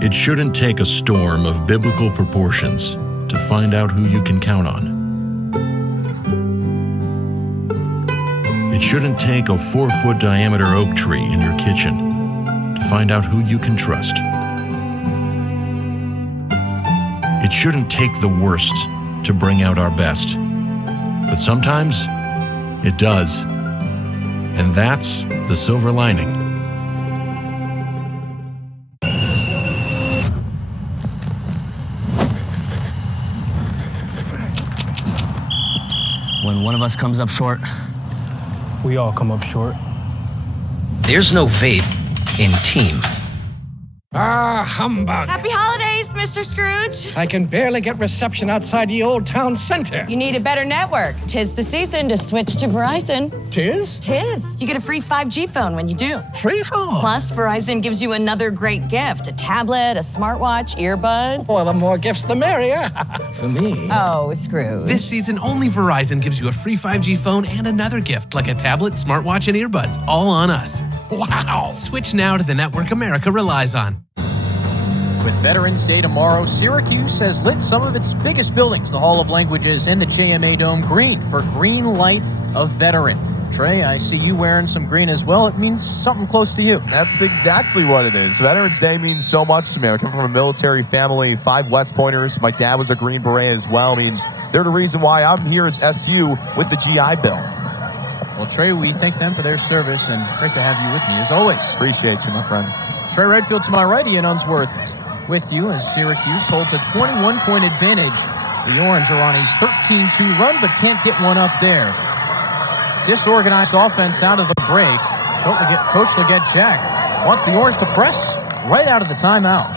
It shouldn't take a storm of biblical proportions to find out who you can count on. It shouldn't take a 4-foot diameter oak tree in your kitchen to find out who you can trust. It shouldn't take the worst to bring out our best. But sometimes it does. And that's the silver lining. When one of us comes up short, we all come up short. There's no vape in team. Ah, humbug. Happy holidays, Mr. Scrooge. I can barely get reception outside the old town center. You need a better network. 'Tis the season to switch to Verizon. Tis? Tis. You get a free 5G phone when you do. Free phone? Plus, Verizon gives you another great gift. A tablet, a smartwatch, earbuds. Well, the more gifts, the merrier. For me. Oh, Scrooge. This season, only Verizon gives you a free 5G phone and another gift, like a tablet, smartwatch, and earbuds, all on us. Wow. Switch now to the network America relies on. With Veterans Day tomorrow, Syracuse has lit some of its biggest buildings, the Hall of Languages and the JMA Dome, green for Green Light of Veteran. Trey, I see you wearing some green as well. It means something close to you. That's exactly what it is. Veterans Day means so much to me. I come from a military family, 5 West Pointers. My dad was a Green Beret as well. I mean, they're the reason why I'm here at SU with the GI Bill. Well, Trey, we thank them for their service, and great to have you with me as always. Appreciate you, my friend. Trey Redfield to my right, Ian Unsworth with you as Syracuse holds a 21-point advantage. The Orange are on a 13-2 run, but can't get one up there. Disorganized offense out of the break. Coach Legette-Jack wants the Orange to press right out of the timeout.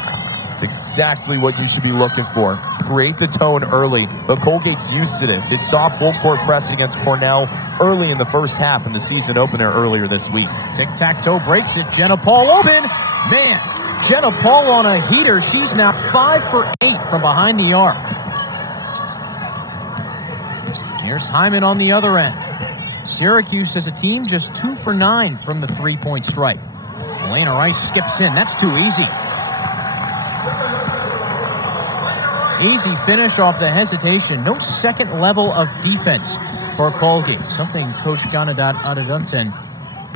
It's exactly what you should be looking for. Create the tone early, but Colgate's used to this. It saw full court press against Cornell early in the first half in the season opener earlier this week. Tic-tac-toe breaks it. Jenna Paul open. Man, Jenna Paul on a heater. She's now 5 for 8 from behind the arc. Here's Hyman on the other end. Syracuse as a team just 2 for 9 from the three-point stripe. Alaina Rice skips in. That's too easy. Easy finish off the hesitation. No second level of defense for Colgate. Something Coach Ganadat Adedunten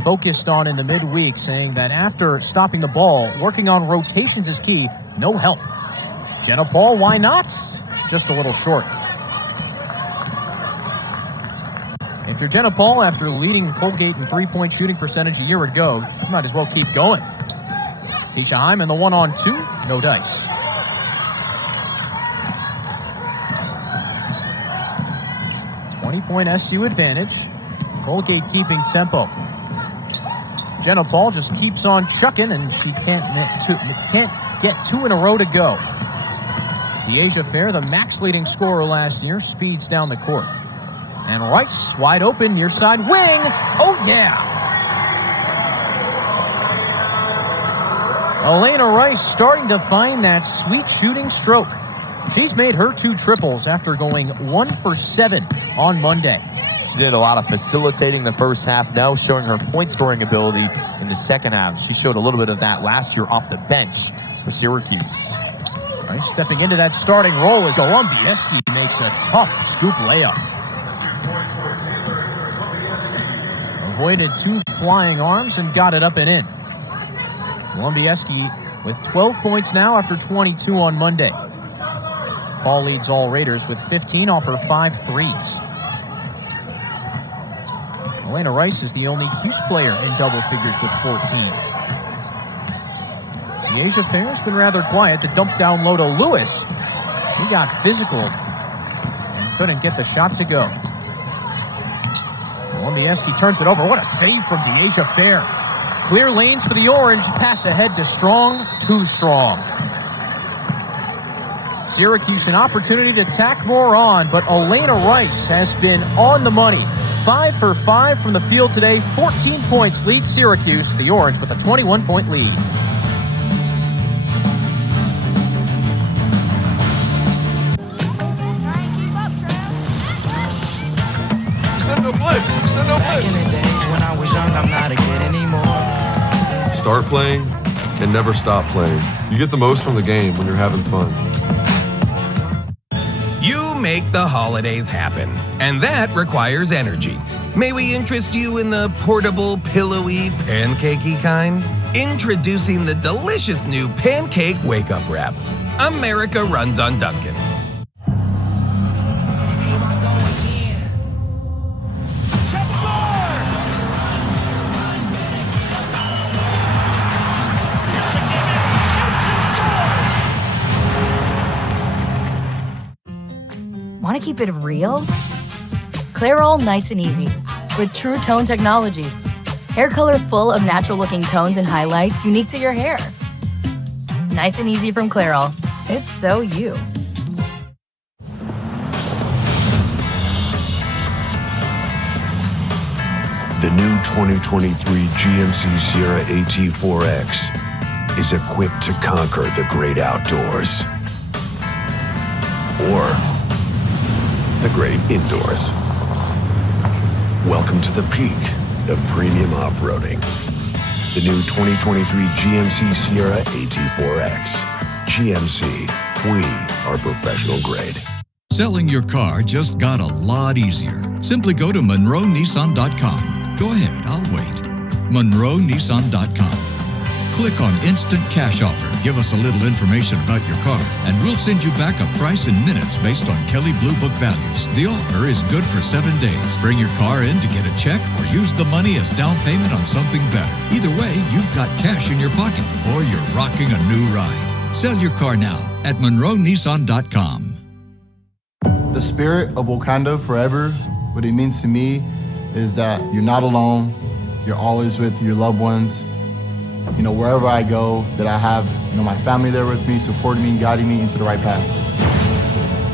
focused on in the midweek, saying that after stopping the ball, working on rotations is key. No help. Jenna Paul, why not? Just a little short. If you're Jenna Paul, after leading Colgate in three-point shooting percentage a year ago, you might as well keep going. Dyaisha Hyman, the 1-on-2, no dice. Point SU advantage. Colgate keeping tempo. Jenna Paul just keeps on chucking, and she can't get 2 in a row to go. Dyaisha Fair, the max leading scorer last year, speeds down the court. And Rice wide open, near side wing. Oh yeah! Alaina Rice starting to find that sweet shooting stroke. She's made her 2 triples after going 1 for 7 on Monday. She did a lot of facilitating the first half, now showing her point-scoring ability in the second half. She showed a little bit of that last year off the bench for Syracuse. Rice stepping into that starting role as Columbiaski makes a tough scoop layup. Avoided 2 flying arms and got it up and in. Columbiaski with 12 points now after 22 on Monday. Paul leads all Raiders with 15 off her 5 threes. Alaina Rice is the only Cuse player in double figures with 14. Dyaisha Fair's been rather quiet. The dump down low to Lewis. She got physical and couldn't get the shot to go. Colombiaski turns it over. What a save from Dyaisha Fair. Clear lanes for the Orange. Pass ahead to Strong. Too strong. Syracuse an opportunity to tack more on, but Alaina Rice has been on the money. 5 for 5 from the field today. 14 points lead Syracuse. The Orange with a 21-point lead. Send no blitz. Send no blitz. In the days when I was young, I'm not a kid anymore. Start playing and never stop playing. You get the most from the game when you're having fun. You make the holidays happen, and that requires energy. May we interest you in the portable, pillowy, pancakey kind? Introducing the delicious new Pancake Wake-Up Wrap. America runs on Dunkin'. Want to keep it real? Clairol Nice and Easy with True Tone technology. Hair color full of natural-looking tones and highlights unique to your hair. Nice and easy from Clairol. It's so you. The new 2023 GMC Sierra AT4X is equipped to conquer the great outdoors. Or the great indoors. Welcome to the peak of premium off-roading. The new 2023 GMC Sierra AT4X. GMC, we are professional grade. Selling your car just got a lot easier. Simply go to MonroeNissan.com. Go ahead, I'll wait. MonroeNissan.com. Click on Instant Cash Offer. Give us a little information about your car, and we'll send you back a price in minutes based on Kelley Blue Book values. The offer is good for 7 days. Bring your car in to get a check or use the money as down payment on something better. Either way, you've got cash in your pocket or you're rocking a new ride. Sell your car now at MonroeNissan.com. The spirit of Wakanda Forever, what it means to me is that you're not alone. You're always with your loved ones. You know, wherever I go, that I have, my family there with me, supporting me, guiding me into the right path.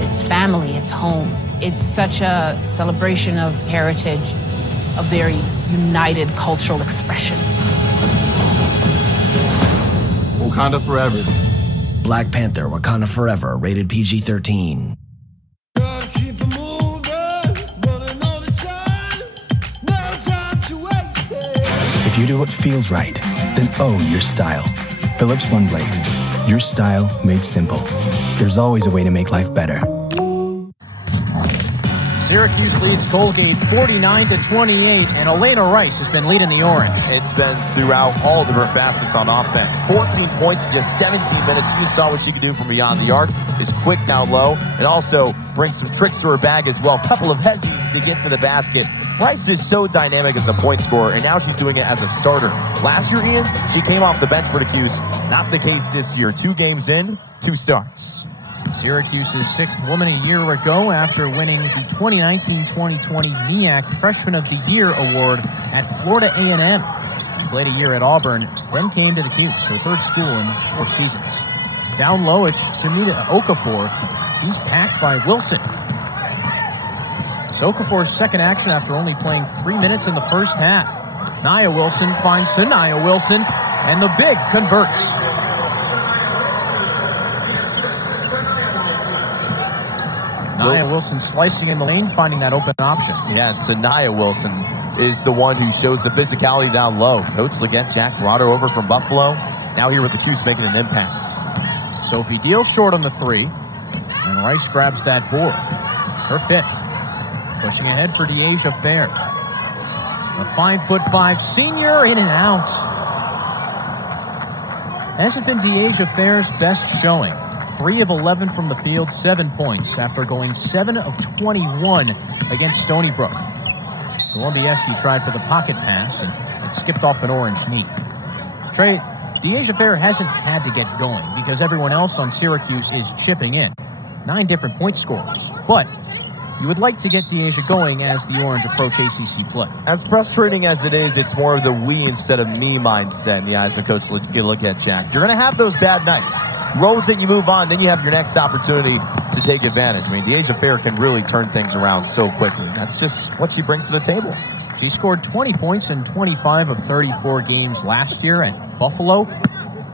It's family, it's home. It's such a celebration of heritage, a very united cultural expression. Wakanda Forever. Black Panther, Wakanda Forever, rated PG-13. If you do what feels right, then own your style. Philips One Blade. Your style made simple. There's always a way to make life better. Syracuse leads Colgate 49-28, and Alaina Rice has been leading the Orange. It's been throughout all different facets on offense. 14 points in just 17 minutes. You just saw what she could do from beyond the arc. Is quick down low, and also brings some tricks to her bag as well. Couple of hezzies to get to the basket. Rice is so dynamic as a point scorer, and now she's doing it as a starter. Last year, Ian, she came off the bench for the Cuse. Not the case this year. 2 games in, 2 starts. Syracuse's 6th Woman a year ago after winning the 2019-2020 MEAC Freshman of the Year award at Florida A&M. She played a year at Auburn, then came to the Cuse, her 3rd school in 4 seasons. Down low, it's Jamita Okafor. She's packed by Wilson. It's Okafor's 2nd action after only playing 3 minutes in the first half. Nia Wilson finds Saniaa Wilson, and the big converts. Nia Wilson slicing in the lane, finding that open option. Yeah, and Saniaa Wilson is the one who shows the physicality down low. Coach Leggett Jack brought her over from Buffalo. Now here with the Cuse making an impact. Sophie Deal short on the 3, and Rice grabs that board. Her 5th. Pushing ahead for Dyaisha Fair. A 5'5" senior in and out. Hasn't been Dyaisha Fair's best showing. 3 of 11 from the field, 7 points after going 7 of 21 against Stony Brook. Colombiaski tried for the pocket pass, and it skipped off an Orange knee. Trey, Dyaisha Fair hasn't had to get going because everyone else on Syracuse is chipping in. 9 different point scorers. But you would like to get Dyaisha going as the Orange approach ACC play. As frustrating as it is, it's more of the we instead of me mindset in the eyes of Coach look at Jack. You're going to have those bad nights. Roll with it, you move on, then you have your next opportunity to take advantage. I mean, Dyaisha Fair can really turn things around so quickly. That's just what she brings to the table. She scored 20 points in 25 of 34 games last year at Buffalo.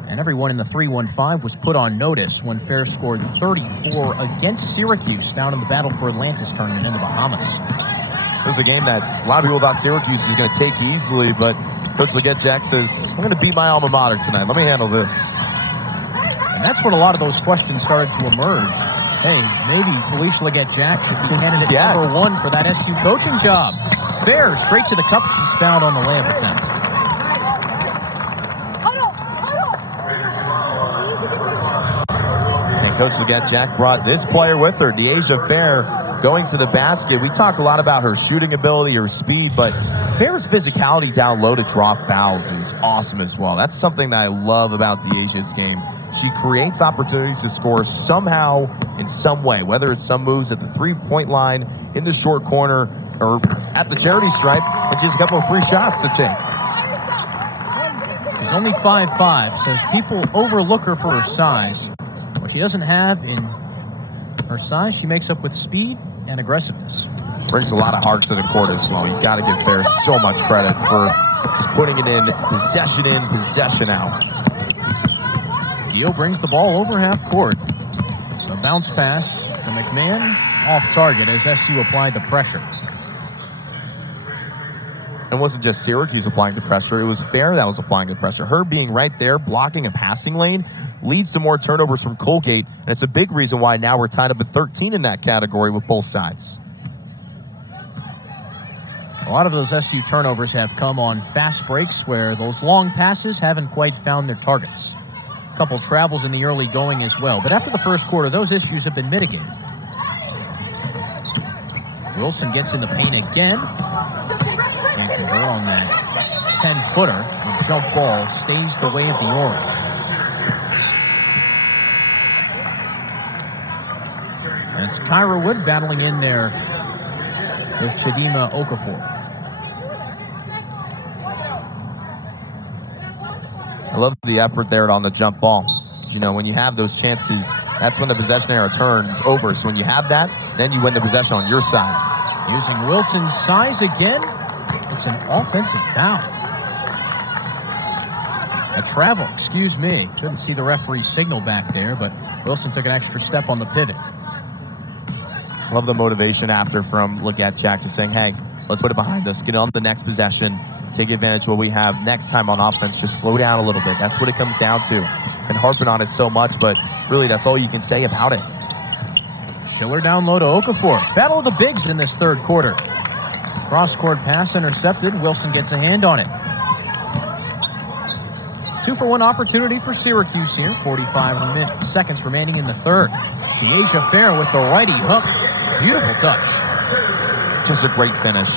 And everyone in the 3-1-5 was put on notice when Fair scored 34 against Syracuse down in the Battle for Atlantis tournament in the Bahamas. It was a game that a lot of people thought Syracuse was going to take easily, but Coach Leggett Jack says, I'm going to beat my alma mater tonight. Let me handle this. And that's when a lot of those questions started to emerge. Hey, maybe Felicia Leggett Jack should be candidate number one for that SU coaching job. Fair, straight to the cup, she's fouled on the layup attempt. Coach Leggett Jack brought this player with her, Dyaisha Fair, going to the basket. We talk a lot about her shooting ability, her speed, but Fair's physicality down low to draw fouls is awesome as well. That's something that I love about Dyaisha's game. She creates opportunities to score somehow, in some way, whether it's some moves at the three-point line, in the short corner, or at the charity stripe, and she has a couple of free shots to take. She's only 5'5", says people overlook her for her size. What she doesn't have in her size, she makes up with speed and aggressiveness. Brings a lot of heart to the court as well. You've got to give Fair so much credit for just putting it in, possession out. Dio brings the ball over half court. A bounce pass to McMahon, off target as SU applied the pressure. It wasn't just Syracuse applying the pressure, it was Fair that was applying the pressure. Her being right there, blocking a passing lane, leads to more turnovers from Colgate, and it's a big reason why now we're tied up at 13 in that category with both sides. A lot of those SU turnovers have come on fast breaks where those long passes haven't quite found their targets. A couple travels in the early going as well, but after the first quarter, those issues have been mitigated. Wilson gets in the paint again. Can't convert on that 10-footer. The jump ball stays the way of the Orange. And it's Kyra Wood battling in there with Chidima Okafor. I love the effort there on the jump ball. You know, when you have those chances, that's when the possession era turns over. So when you have that, then you win the possession on your side. Using Wilson's size again, it's an offensive foul. A travel, excuse me. Couldn't see the referee's signal back there, but Wilson took an extra step on the pivot. Love the motivation after from Leggett Jack just saying, hey, let's put it behind us. Get on the next possession. Take advantage of what we have next time on offense. Just slow down a little bit. That's what it comes down to. Been harping on it so much, but really that's all you can say about it. Schiller down low to Okafor. Battle of the bigs in this third quarter. Cross-court pass intercepted. Wilson gets a hand on it. 2-for-1 opportunity for Syracuse here. 45 seconds remaining in the third. Dyaisha Fair with the righty hook. Beautiful touch. Just a great finish.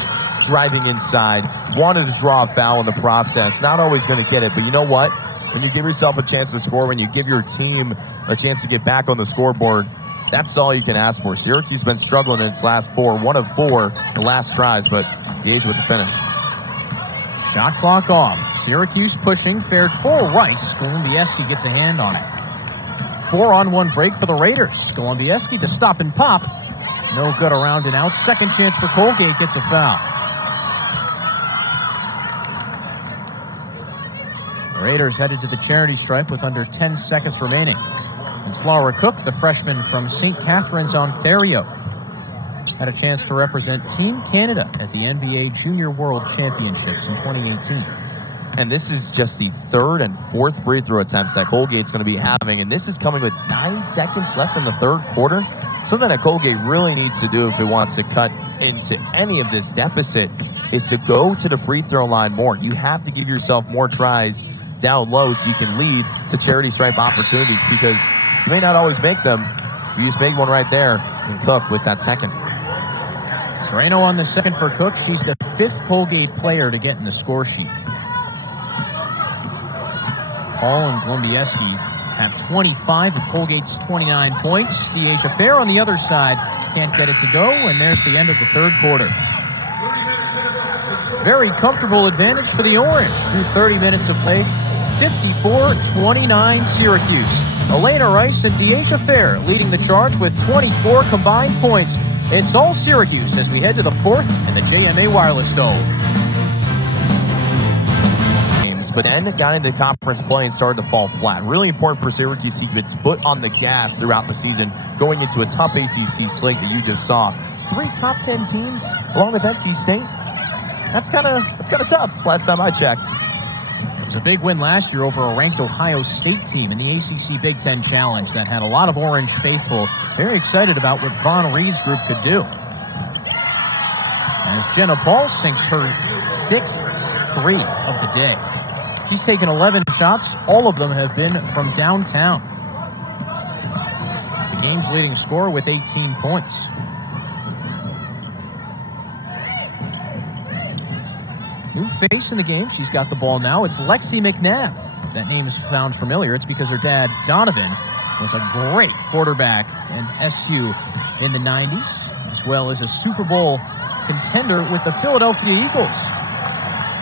Driving inside. Wanted to draw a foul in the process. Not always going to get it, but you know what? When you give yourself a chance to score, when you give your team a chance to get back on the scoreboard, that's all you can ask for. Syracuse has been struggling in its last four. 1 of 4 the last tries, but Dyaisha with the finish. Shot clock off. Syracuse pushing. Fair full Rice. Golubieski gets a hand on it. 4-on-1 break for the Raiders. Golubieski to stop and pop. No good around and out. Second chance for Colgate, gets a foul. The Raiders headed to the charity stripe with under 10 seconds remaining. And Laura Cook, the freshman from St. Catharines, Ontario, had a chance to represent Team Canada at the NBA Junior World Championships in 2018. And this is just the third and fourth free throw attempts that Colgate's going to be having. And this is coming with 9 seconds left in the third quarter. Something that Colgate really needs to do if it wants to cut into any of this deficit is to go to the free throw line more. You have to give yourself more tries down low so you can lead to charity stripe opportunities, because you may not always make them. You just made one right there and Cook with that second. Drano on the second for Cook. She's the 5th Colgate player to get in the score sheet. Hall and Golubieski have 25 of Colgate's 29 points. Dyaisha Fair on the other side, can't get it to go, and there's the end of the third quarter. Very comfortable advantage for the Orange through 30 minutes of play. 54-29 Syracuse. Alaina Rice and Dyaisha Fair leading the charge with 24 combined points. It's all Syracuse as we head to the fourth in the JMA Wireless Dome. But then got into conference play and started to fall flat. Really important for Syracuse to keep its foot on the gas throughout the season, going into a tough ACC slate that you just saw. 3 top 10 teams along with NC State. That's kind of tough last time I checked. It was a big win last year over a ranked Ohio State team in the ACC Big Ten Challenge that had a lot of Orange faithful very excited about what Von Reed's group could do. As Jenna Paul sinks her 6th 3 of the day. She's taken 11 shots. All of them have been from downtown. The game's leading scorer with 18 points. New face in the game. She's got the ball now. It's Lexi McNabb. If that name is found familiar, it's because her dad, Donovan, was a great quarterback in SU in the 90s, as well as a Super Bowl contender with the Philadelphia Eagles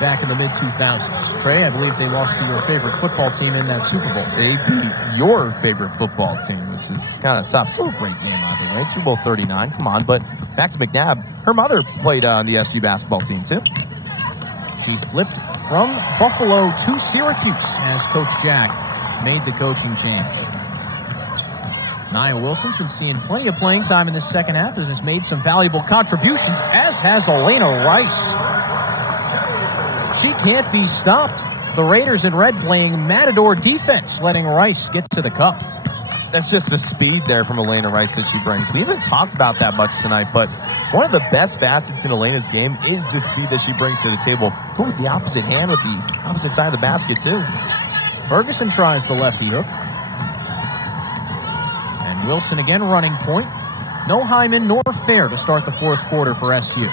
back in the mid-2000s. Trey, I believe they lost to your favorite football team in that Super Bowl. They beat your favorite football team, which is kind of tough. Still a great game, by the way. Super Bowl 39, come on. But back to McNabb. Her mother played on the SU basketball team, too. She flipped from Buffalo to Syracuse as Coach Jack made the coaching change. Nia Wilson's been seeing plenty of playing time in this second half and has made some valuable contributions, as has Alaina Rice. She can't be stopped. The Raiders in red playing matador defense, letting Rice get to the cup. That's just the speed there from Alaina Rice that she brings. We haven't talked about that much tonight, but one of the best facets in Alaina's game is the speed that she brings to the table. Go with the opposite hand with the opposite side of the basket, too. Ferguson tries the lefty hook. And Wilson again running point. No Hyman nor Fair to start the fourth quarter for SU.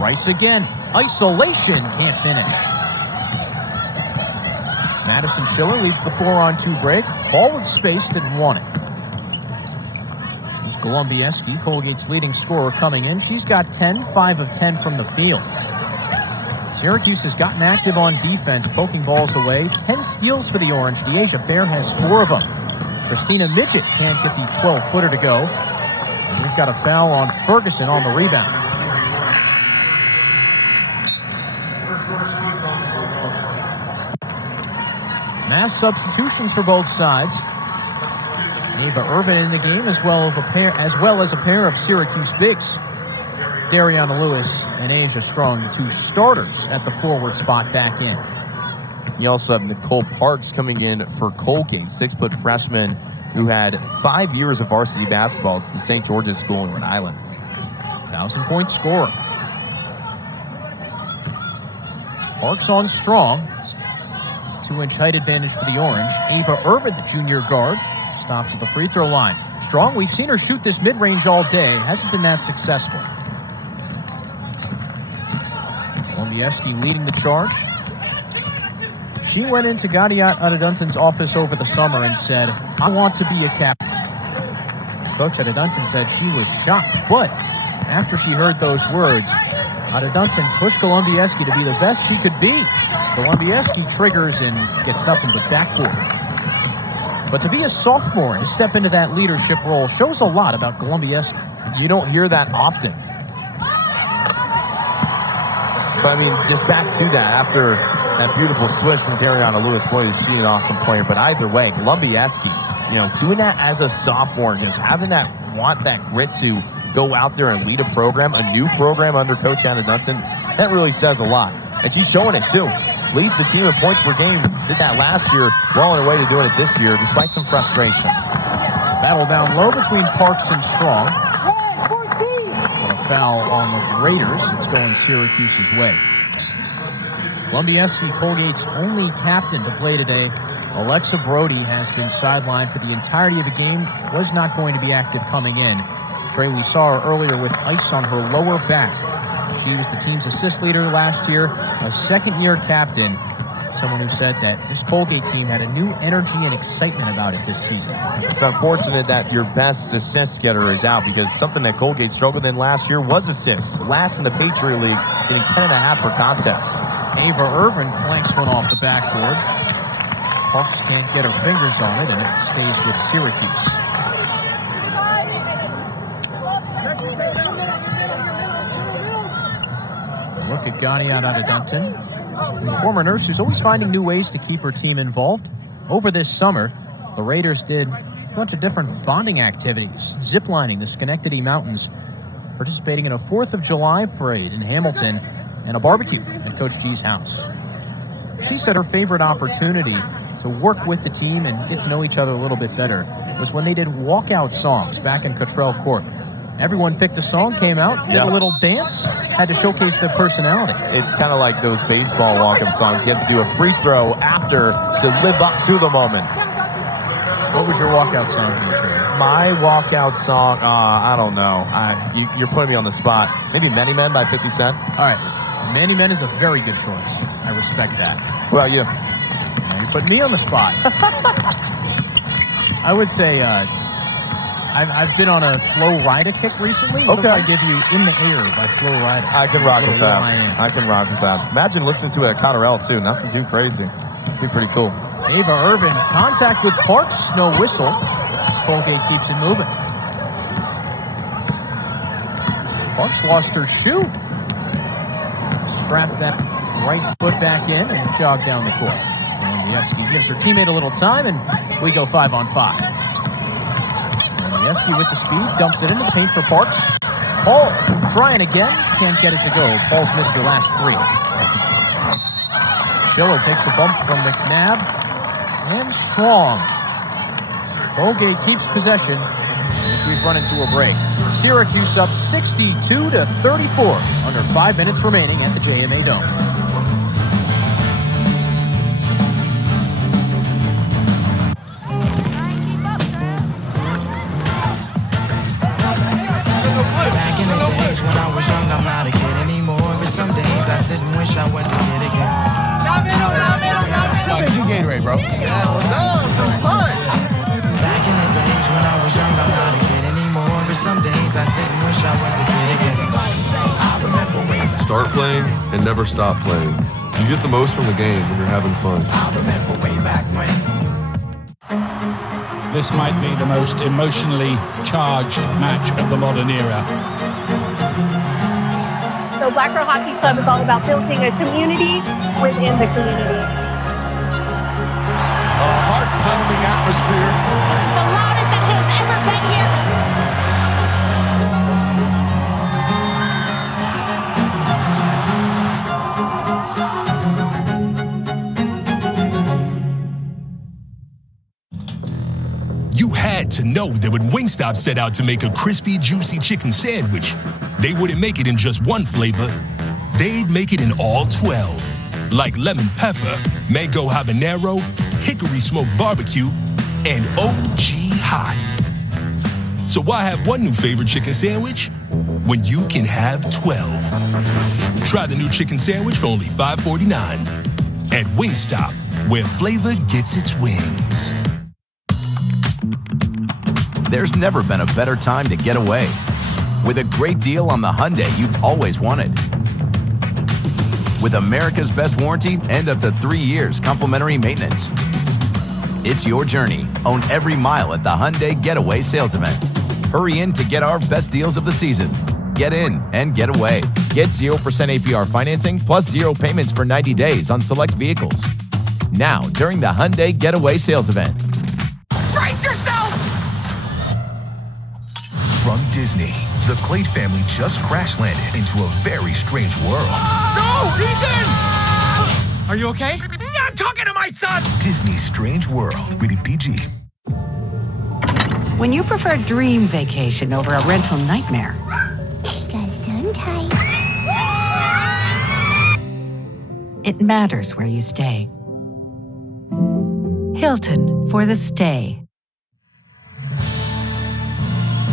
Rice again. Isolation, can't finish. Madison Schiller leads the 4-on-2 break. Ball with space, didn't want it. It's Golubieski, Colgate's leading scorer, coming in. She's got 10, 5 of 10 from the field. Syracuse has gotten active on defense, poking balls away. 10 steals for the Orange. Dyaisha Fair has 4 of them. Christina Midget can't get the 12-footer to go. And we've got a foul on Ferguson on the rebound. Mass substitutions for both sides. Ava Irvin in the game, as well as a pair of Syracuse bigs. Dariauna Lewis and Asia Strong, the 2 starters at the forward spot, back in. You also have Nicole Parks coming in for Colgate, 6-foot freshman who had 5 years of varsity basketball at the St. George's School in Rhode Island. 1,000-point scorer. Parks on Strong. 2-inch height advantage for the Orange. Ava Irvin, the junior guard, stops at the free throw line. Strong, we've seen her shoot this mid-range all day. Hasn't been that successful. Golubieski leading the charge. She went into Gadiat Adedunton's office over the summer and said, I want to be a captain. Coach Adedunton said she was shocked, but after she heard those words, Adedunton pushed Golubieski to be the best she could be. Golubieski triggers and gets nothing but backboard. But to be a sophomore and to step into that leadership role shows a lot about Golubieski. You don't hear that often. But I mean, just back to that, after that beautiful switch from Dariauna Lewis, boy, is she an awesome player. But either way, Golubieski, doing that as a sophomore, just having that grit to go out there and lead a program, a new program under Coach Adedunton, that really says a lot. And she's showing it too. Leads the team in points per game. Did that last year. Well on her way to doing it this year, despite some frustration. Battle down low between Parks and Strong. A foul on the Raiders. It's going Syracuse's way. Golubieski, Colgate's only captain to play today. Alexa Brody has been sidelined for the entirety of the game. Was not going to be active coming in. Trey, we saw her earlier with ice on her lower back. She was the team's assist leader last year, a second-year captain. someone who said that this Colgate team had a new energy and excitement about it this season. It's unfortunate that your best assist getter is out, because something that Colgate struggled in last year was assists. Last in the Patriot League, getting 10.5 per contest. Ava Irvin clanks one off the backboard. Parks can't get her fingers on it, and it stays with Syracuse. Look at Ganiat Adedunton, the former nurse who's always finding new ways to keep her team involved. Over this summer, the Raiders did a bunch of different bonding activities, ziplining the Schenectady Mountains, participating in a 4th of July parade in Hamilton, and a barbecue at Coach G's house. She said her favorite opportunity to work with the team and get to know each other a little bit better was when they did walkout songs back in Cottrell Court. Everyone picked a song, came out, did a little dance, had to showcase their personality. It's kind of like those baseball walk-up songs. You have to do a free throw after to live up to the moment. What was your walkout song, Dimitri? My walkout song, I don't know. You're putting me on the spot. Maybe Many Men by 50 Cent. All right. Many Men is a very good choice. I respect that. What about you? You put me on the spot. I would say I've been on a Flo Rida kick recently. What if I give you In the Air by Flo Rida? I can rock with that. I can rock with that. Imagine listening to it at Cotterell, too. Nothing too crazy. It'd be pretty cool. Ava Irvin, contact with Parks, no whistle. Colgate keeps it moving. Parks lost her shoe. Strapped that right foot back in and jogged down the court. And Dyaisha gives her teammate a little time, and we go 5-on-5. Dyaisha with the speed, dumps it into the paint for Parks. Paul trying again, can't get it to go. Paul's missed her last 3. Schiller takes a bump from McNabb, and Strong. Colgate keeps possession as we've run into a break. Syracuse up 62-34, under 5 minutes remaining at the JMA Dome. Back in the days when I was young, I'm not a kid anymore. But some days I sit and wish I was a kid again. Change your Gatorade, bro. Yeah, what's up? Back in the days when I was young, I'm not a kid anymore. But some days I sit and wish I was a kid again. Start playing and never stop playing. You get the most from the game when you're having fun. This might be the most emotionally charged match of the modern era. So Black Girl Hockey Club is all about building a community within the community. A heart-pounding atmosphere. This is the loudest that has ever been here. You had to know that when Wingstop set out to make a crispy, juicy chicken sandwich, they wouldn't make it in just one flavor. They'd make it in all 12. Like lemon pepper, mango habanero, hickory smoked barbecue, and OG hot. So why have one new favorite chicken sandwich when you can have 12? Try the new chicken sandwich for only $5.49 at Wingstop, where flavor gets its wings. There's never been a better time to get away. With a great deal on the Hyundai you've always wanted. With America's best warranty and up to 3 years complimentary maintenance. It's your journey. Own every mile at the Hyundai Getaway Sales Event. Hurry in to get our best deals of the season. Get in and get away. Get 0% APR financing plus 0 payments for 90 days on select vehicles. Now, during the Hyundai Getaway Sales Event. Brace yourself! From Disney, the Clade family just crash-landed into a very strange world. No, Ethan! Are you okay? I'm talking to my son! Disney's Strange World, rated PG. When you prefer dream vacation over a rental nightmare, it matters where you stay. Hilton for the stay.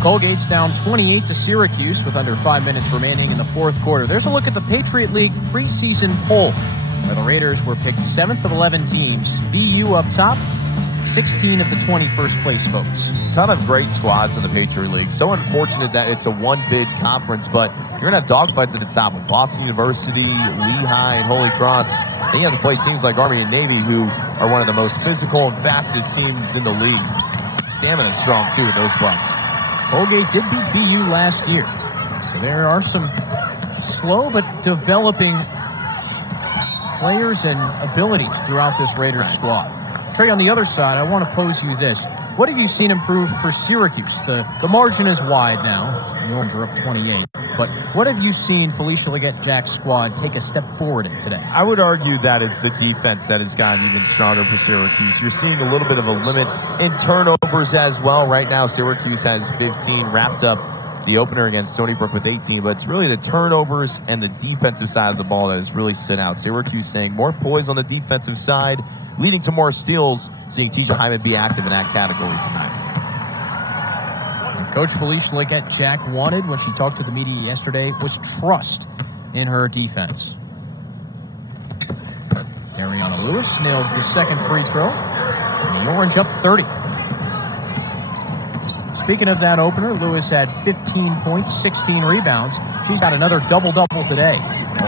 Colgate's down 28 to Syracuse with under 5 minutes remaining in the fourth quarter. There's a look at the Patriot League preseason poll. where the Raiders were picked 7th of 11 teams. BU up top, 16 of the 20 first-place votes. A ton of great squads in the Patriot League. So unfortunate that it's a one-bid conference, but you're going to have dogfights at the top with Boston University, Lehigh, and Holy Cross. Then you have to play teams like Army and Navy, who are one of the most physical and fastest teams in the league. Stamina is strong, too, with those clubs. Colgate did beat BU last year. So there are some slow but developing players and abilities throughout this Raiders squad. Trey, on the other side, I want to pose you this. What have you seen improve for Syracuse? The margin is wide now. The Orange are up 28. But what have you seen Felicia Leggett-Jack's squad take a step forward in today? I would argue that it's the defense that has gotten even stronger for Syracuse. You're seeing a little bit of a limit in turnovers as well. Right now, Syracuse has 15, wrapped up the opener against Stony Brook with 18, but it's really the turnovers and the defensive side of the ball that has really stood out. Syracuse staying more poised on the defensive side, leading to more steals, seeing Tisha Hyman be active in that category tonight. Coach Felicia Leggett-Jack wanted, when she talked to the media yesterday, was trust in her defense. Dariauna Lewis nails the second free throw, and the Orange up 30. Speaking of that opener, Lewis had 15 points, 16 rebounds. She's got another double-double today.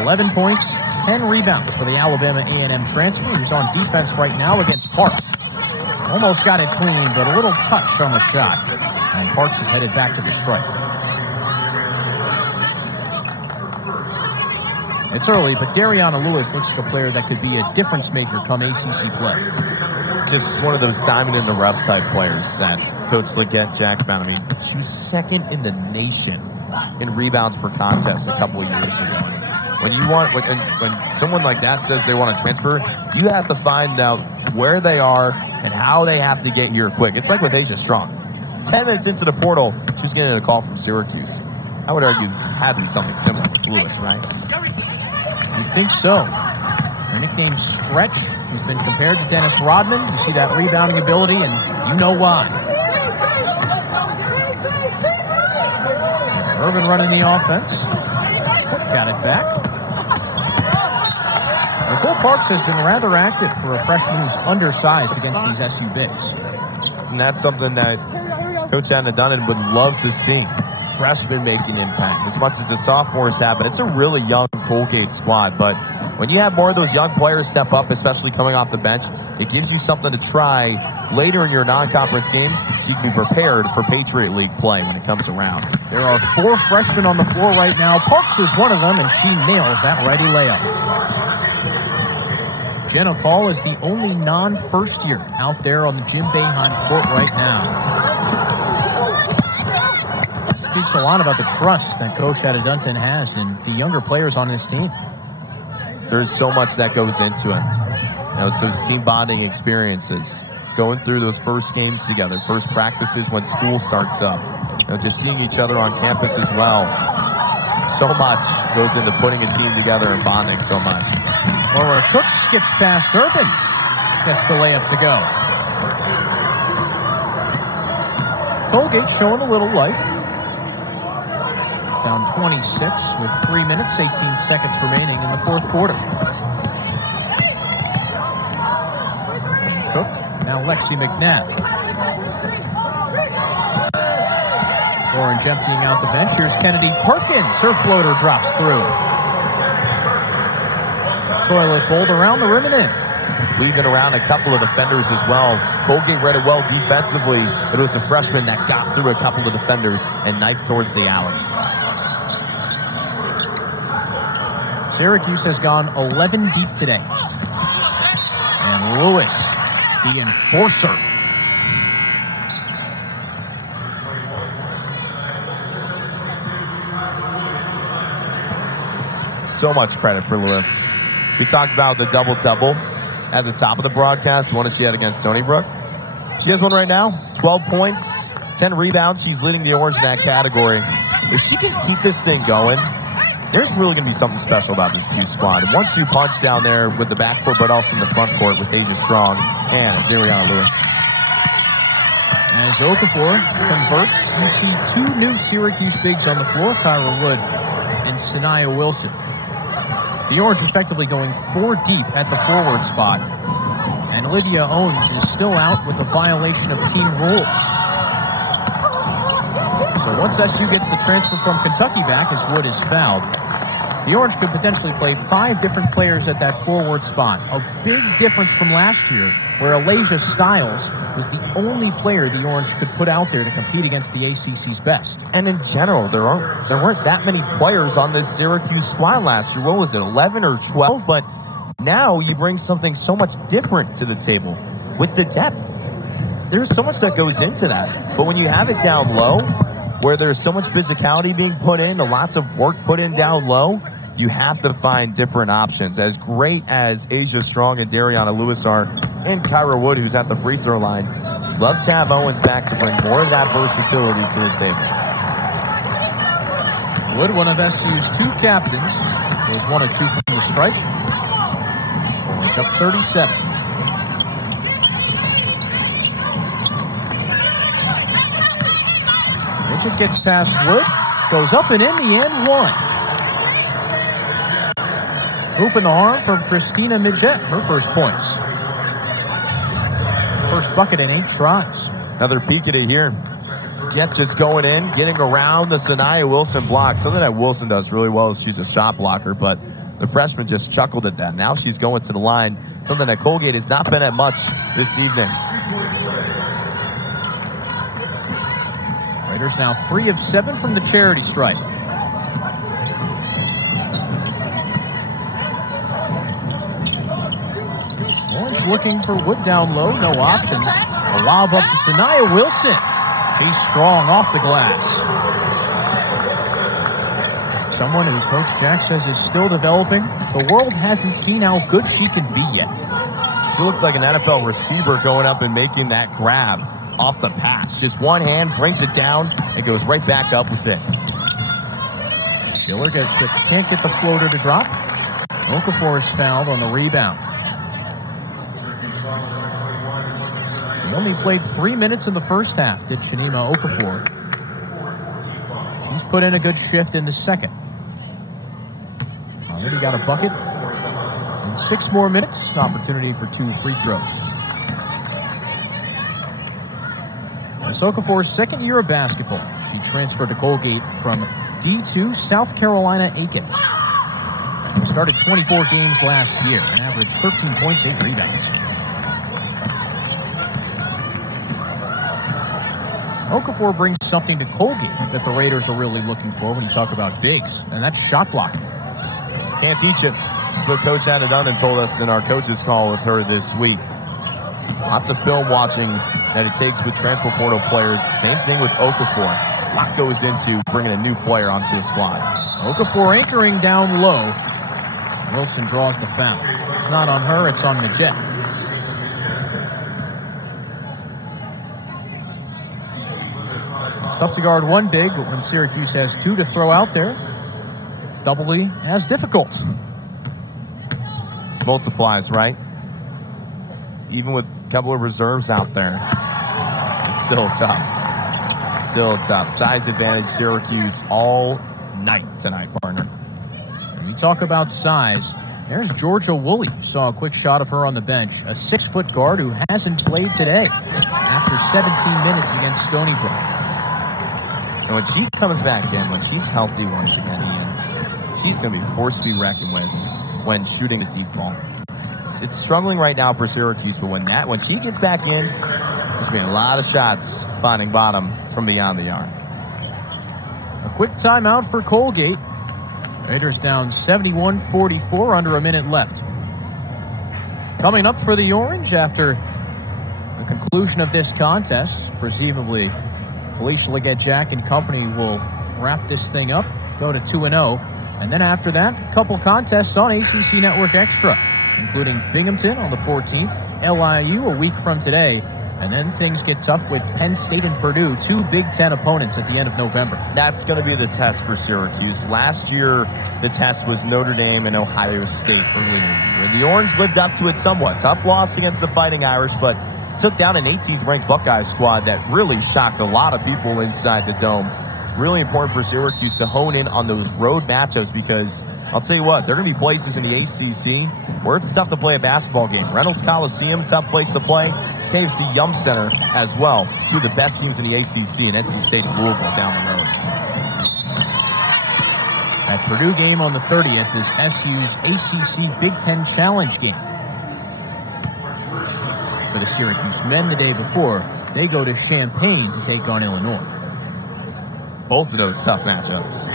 11 points, 10 rebounds for the Alabama A&M transfer, who's on defense right now against Parks. Almost got it clean, but a little touch on the shot. And Parks is headed back to the stripe. It's early, but Dariauna Lewis looks like a player that could be a difference maker come ACC play. Just one of those diamond in the rough type players that Coach Leggett-Jack found. I mean, she was second in the nation in rebounds per contest a couple of years ago. When someone like that says they want to transfer, you have to find out where they are and how they have to get here quick. It's like with Dyaisha Strong. 10 minutes into the portal, she was getting a call from Syracuse. I would argue had to be something similar with Lewis, right? You think so. Her nickname Stretch. She's been compared to Dennis Rodman. You see that rebounding ability, and you know why. Irvin running the offense. Got it back. Nicole Parks has been rather active for a freshman who's undersized against these SU bigs. And that's something that Coach Anna Dunnan would love to see. Freshmen making impact as much as the sophomores have. But it's a really young Colgate squad. But when you have more of those young players step up, especially coming off the bench, it gives you something to try later in your non-conference games so you can be prepared for Patriot League play when it comes around. There are 4 freshmen on the floor right now. Parks is one of them, and she nails that righty layup. Jenna Paul is the only non-first year out there on the Jim Boeheim court right now. That speaks a lot about the trust that Coach Anna Dunton has in the younger players on his team. There's so much that goes into it. It's those team bonding experiences, going through those first games together, first practices when school starts up, just seeing each other on campus as well. So much goes into putting a team together and bonding so much. Laura Cook skips past Irvin, gets the layup to go. Colgate showing a little life. Down 26 with 3 minutes, 18 seconds remaining in the fourth quarter. Cook, now Lexi McNabb. Orange emptying out the bench. Here's Kennedy Perkins. Her floater drops through. Toilet bowled around the rim and in. Leaving around a couple of defenders as well. Colgate read it well defensively, but it was a freshman that got through a couple of defenders and knifed towards the alley. Syracuse has gone 11 deep today. And Lewis, the enforcer. So much credit for Lewis. We talked about the double-double at the top of the broadcast, the one that she had against Stony Brook. She has one right now, 12 points, 10 rebounds. She's leading the Orange in that category. If she can keep this thing going, there's really going to be something special about this Cuse squad. 1-2 punch down there with the backcourt, but also in the front court with Dyaisha Strong and Dariauna Lewis. As Okafor converts, you see 2 new Syracuse bigs on the floor, Kyra Wood and Saniaa Wilson. The Orange effectively going 4 deep at the forward spot. And Olivia Owens is still out with a violation of team rules. So once SU gets the transfer from Kentucky back, as Wood is fouled, the Orange could potentially play 5 different players at that forward spot. A big difference from last year, where Alaina Rice was the only player the Orange could put out there to compete against the ACC's best. And in general, there weren't that many players on this Syracuse squad last year. What was it, 11 or 12? But now you bring something so much different to the table with the depth. There's so much that goes into that. But when you have it down low, where there's so much physicality being put in, lots of work put in down low, you have to find different options. As great as Asia Strong and Dariauna Lewis are, and Kyra Wood, who's at the free throw line, love to have Owens back to bring more of that versatility to the table. Wood, one of SU's 2 captains, was 1 of 2 from the stripe. Orange up 37. Midget gets past Wood, goes up and in the end, 1. Hoop in the arm from Christina Midget, her first points. First bucket in 8 tries. Another peek at it here. Jet just going in, getting around the Saniaa Wilson block. Something that Wilson does really well is she's a shot blocker, but the freshman just chuckled at that. Now she's going to the line, something that Colgate has not been at much this evening. Raiders now 3 of 7 from the charity stripe. Orange looking for Wood down low, no options. A lob up to Saniaa Wilson. She's strong off the glass. Someone who Coach Jack says is still developing. The world hasn't seen how good she can be yet. She looks like an NFL receiver going up and making that grab off the pass. Just one hand, brings it down, and goes right back up with it. Schiller can't get the floater to drop. Okafor is fouled on the rebound. She only played 3 minutes in the first half, did Shanima Okafor. She's put in a good shift in the second. Already got a bucket. In 6 more minutes, opportunity for 2 free throws. It's Okafor's second year of basketball. She transferred to Colgate from D2 South Carolina Aiken. She started 24 games last year and averaged 13 points, 8 rebounds. Okafor brings something to Colgate that the Raiders are really looking for when you talk about bigs, and that's shot blocking. Can't teach it. That's what Coach Anna Dunn told us in our coaches call with her this week. Lots of film watching that it takes with transfer portal players. Same thing with Okafor. A lot goes into bringing a new player onto a squad. Okafor anchoring down low. Wilson draws the foul. It's not on her, it's on Midget. It's tough to guard one big, but when Syracuse has 2 to throw out there, doubly as difficult. This multiplies, right? Even with a couple of reserves out there, it's still tough. Still tough. Size advantage, Syracuse all night tonight, partner. When we talk about size, there's Georgia Woolley. Saw a quick shot of her on the bench. A 6-foot guard who hasn't played today after 17 minutes against Stony Brook. And when she comes back in, when she's healthy once again, Ian, she's going to be a force to be reckoned with when shooting a deep ball. It's struggling right now for Syracuse, but when she gets back in, there's going to be a lot of shots finding bottom from beyond the arc. A quick timeout for Colgate. Raiders down 71-44, under a minute left. Coming up for the Orange after the conclusion of this contest, presumably Felicia Leggett-Jack and company will wrap this thing up, go to 2-0, and then after that, a couple contests on ACC Network Extra, including Binghamton on the 14th, LIU a week from today, and then things get tough with Penn State and Purdue, 2 Big Ten opponents at the end of November. That's going to be the test for Syracuse. Last year, the test was Notre Dame and Ohio State early in the year. The Orange lived up to it somewhat. Tough loss against the Fighting Irish, but took down an 18th-ranked Buckeye squad that really shocked a lot of people inside the Dome. really important for Syracuse to hone in on those road matchups because I'll tell you what, there are going to be places in the ACC where it's tough to play a basketball game. Reynolds Coliseum, tough place to play. KFC Yum Center as well. Two of the best teams in the ACC and NC State and Louisville down the road. That Purdue game on the 30th is SU's ACC Big Ten Challenge game. For the Syracuse men the day before, they go to Champaign to take on Illinois. Both of those tough matchups.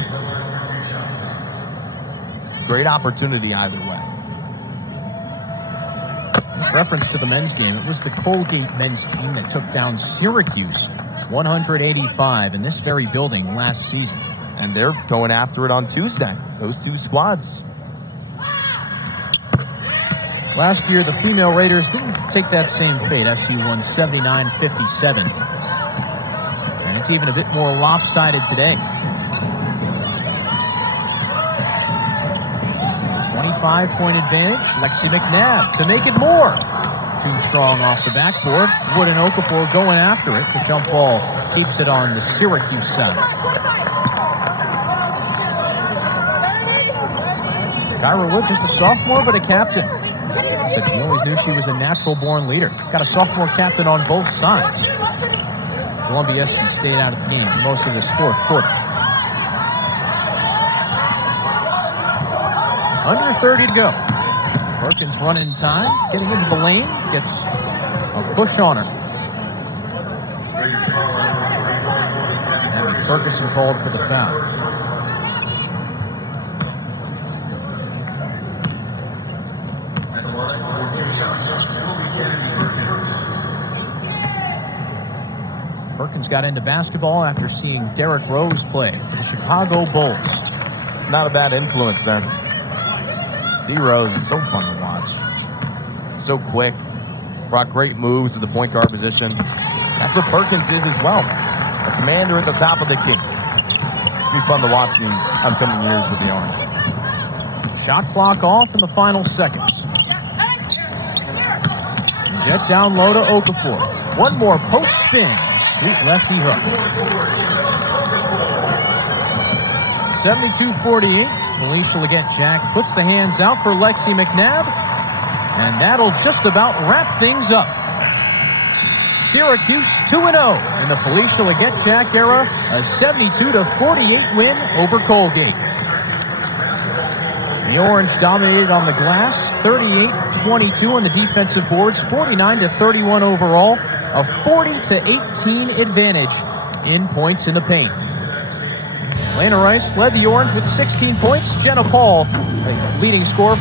Great opportunity either way. With reference to the men's game, it was the Colgate men's team that took down Syracuse 185 in this very building last season. And they're going after it on Tuesday. Those two squads. Last year, the female Raiders didn't take that same fate. SU won 79-57. And it's even a bit more lopsided today. 25-point advantage. Lexi McNabb to make it more. Too strong off the backboard. Wood and Okafor going after it. The jump ball keeps it on the Syracuse side. Kyra Wood, just a sophomore, but a captain. Said she always knew she was a natural-born leader. Got a sophomore captain on both sides. Columbia SU stayed out of the game for most of this fourth quarter. Under 30 to go. Perkins running time, getting into the lane, gets a push on her. Abby Ferguson called for the foul. Perkins got into basketball after seeing Derrick Rose play for the Chicago Bulls. Not a bad influence there. D-Rose is so fun to watch. So quick. Brought great moves to the point guard position. That's what Perkins is as well. A commander at the top of the key. It's be fun to watch in these upcoming years with the Orange. Shot clock off in the final seconds. Jet down low to Okafor. One more post spin. Sweet lefty hook. 72-48. Felicia Leggett-Jack puts the hands out for Lexi McNabb. And that'll just about wrap things up. Syracuse 2-0 in the Felicia Leggett-Jack era. A 72-48 win over Colgate. The Orange dominated on the glass, 38-22 on the defensive boards, 49-31 overall, a 40-18 advantage in points in the paint. Alaina Rice led the Orange with 16 points. Jenna Paul, leading scorer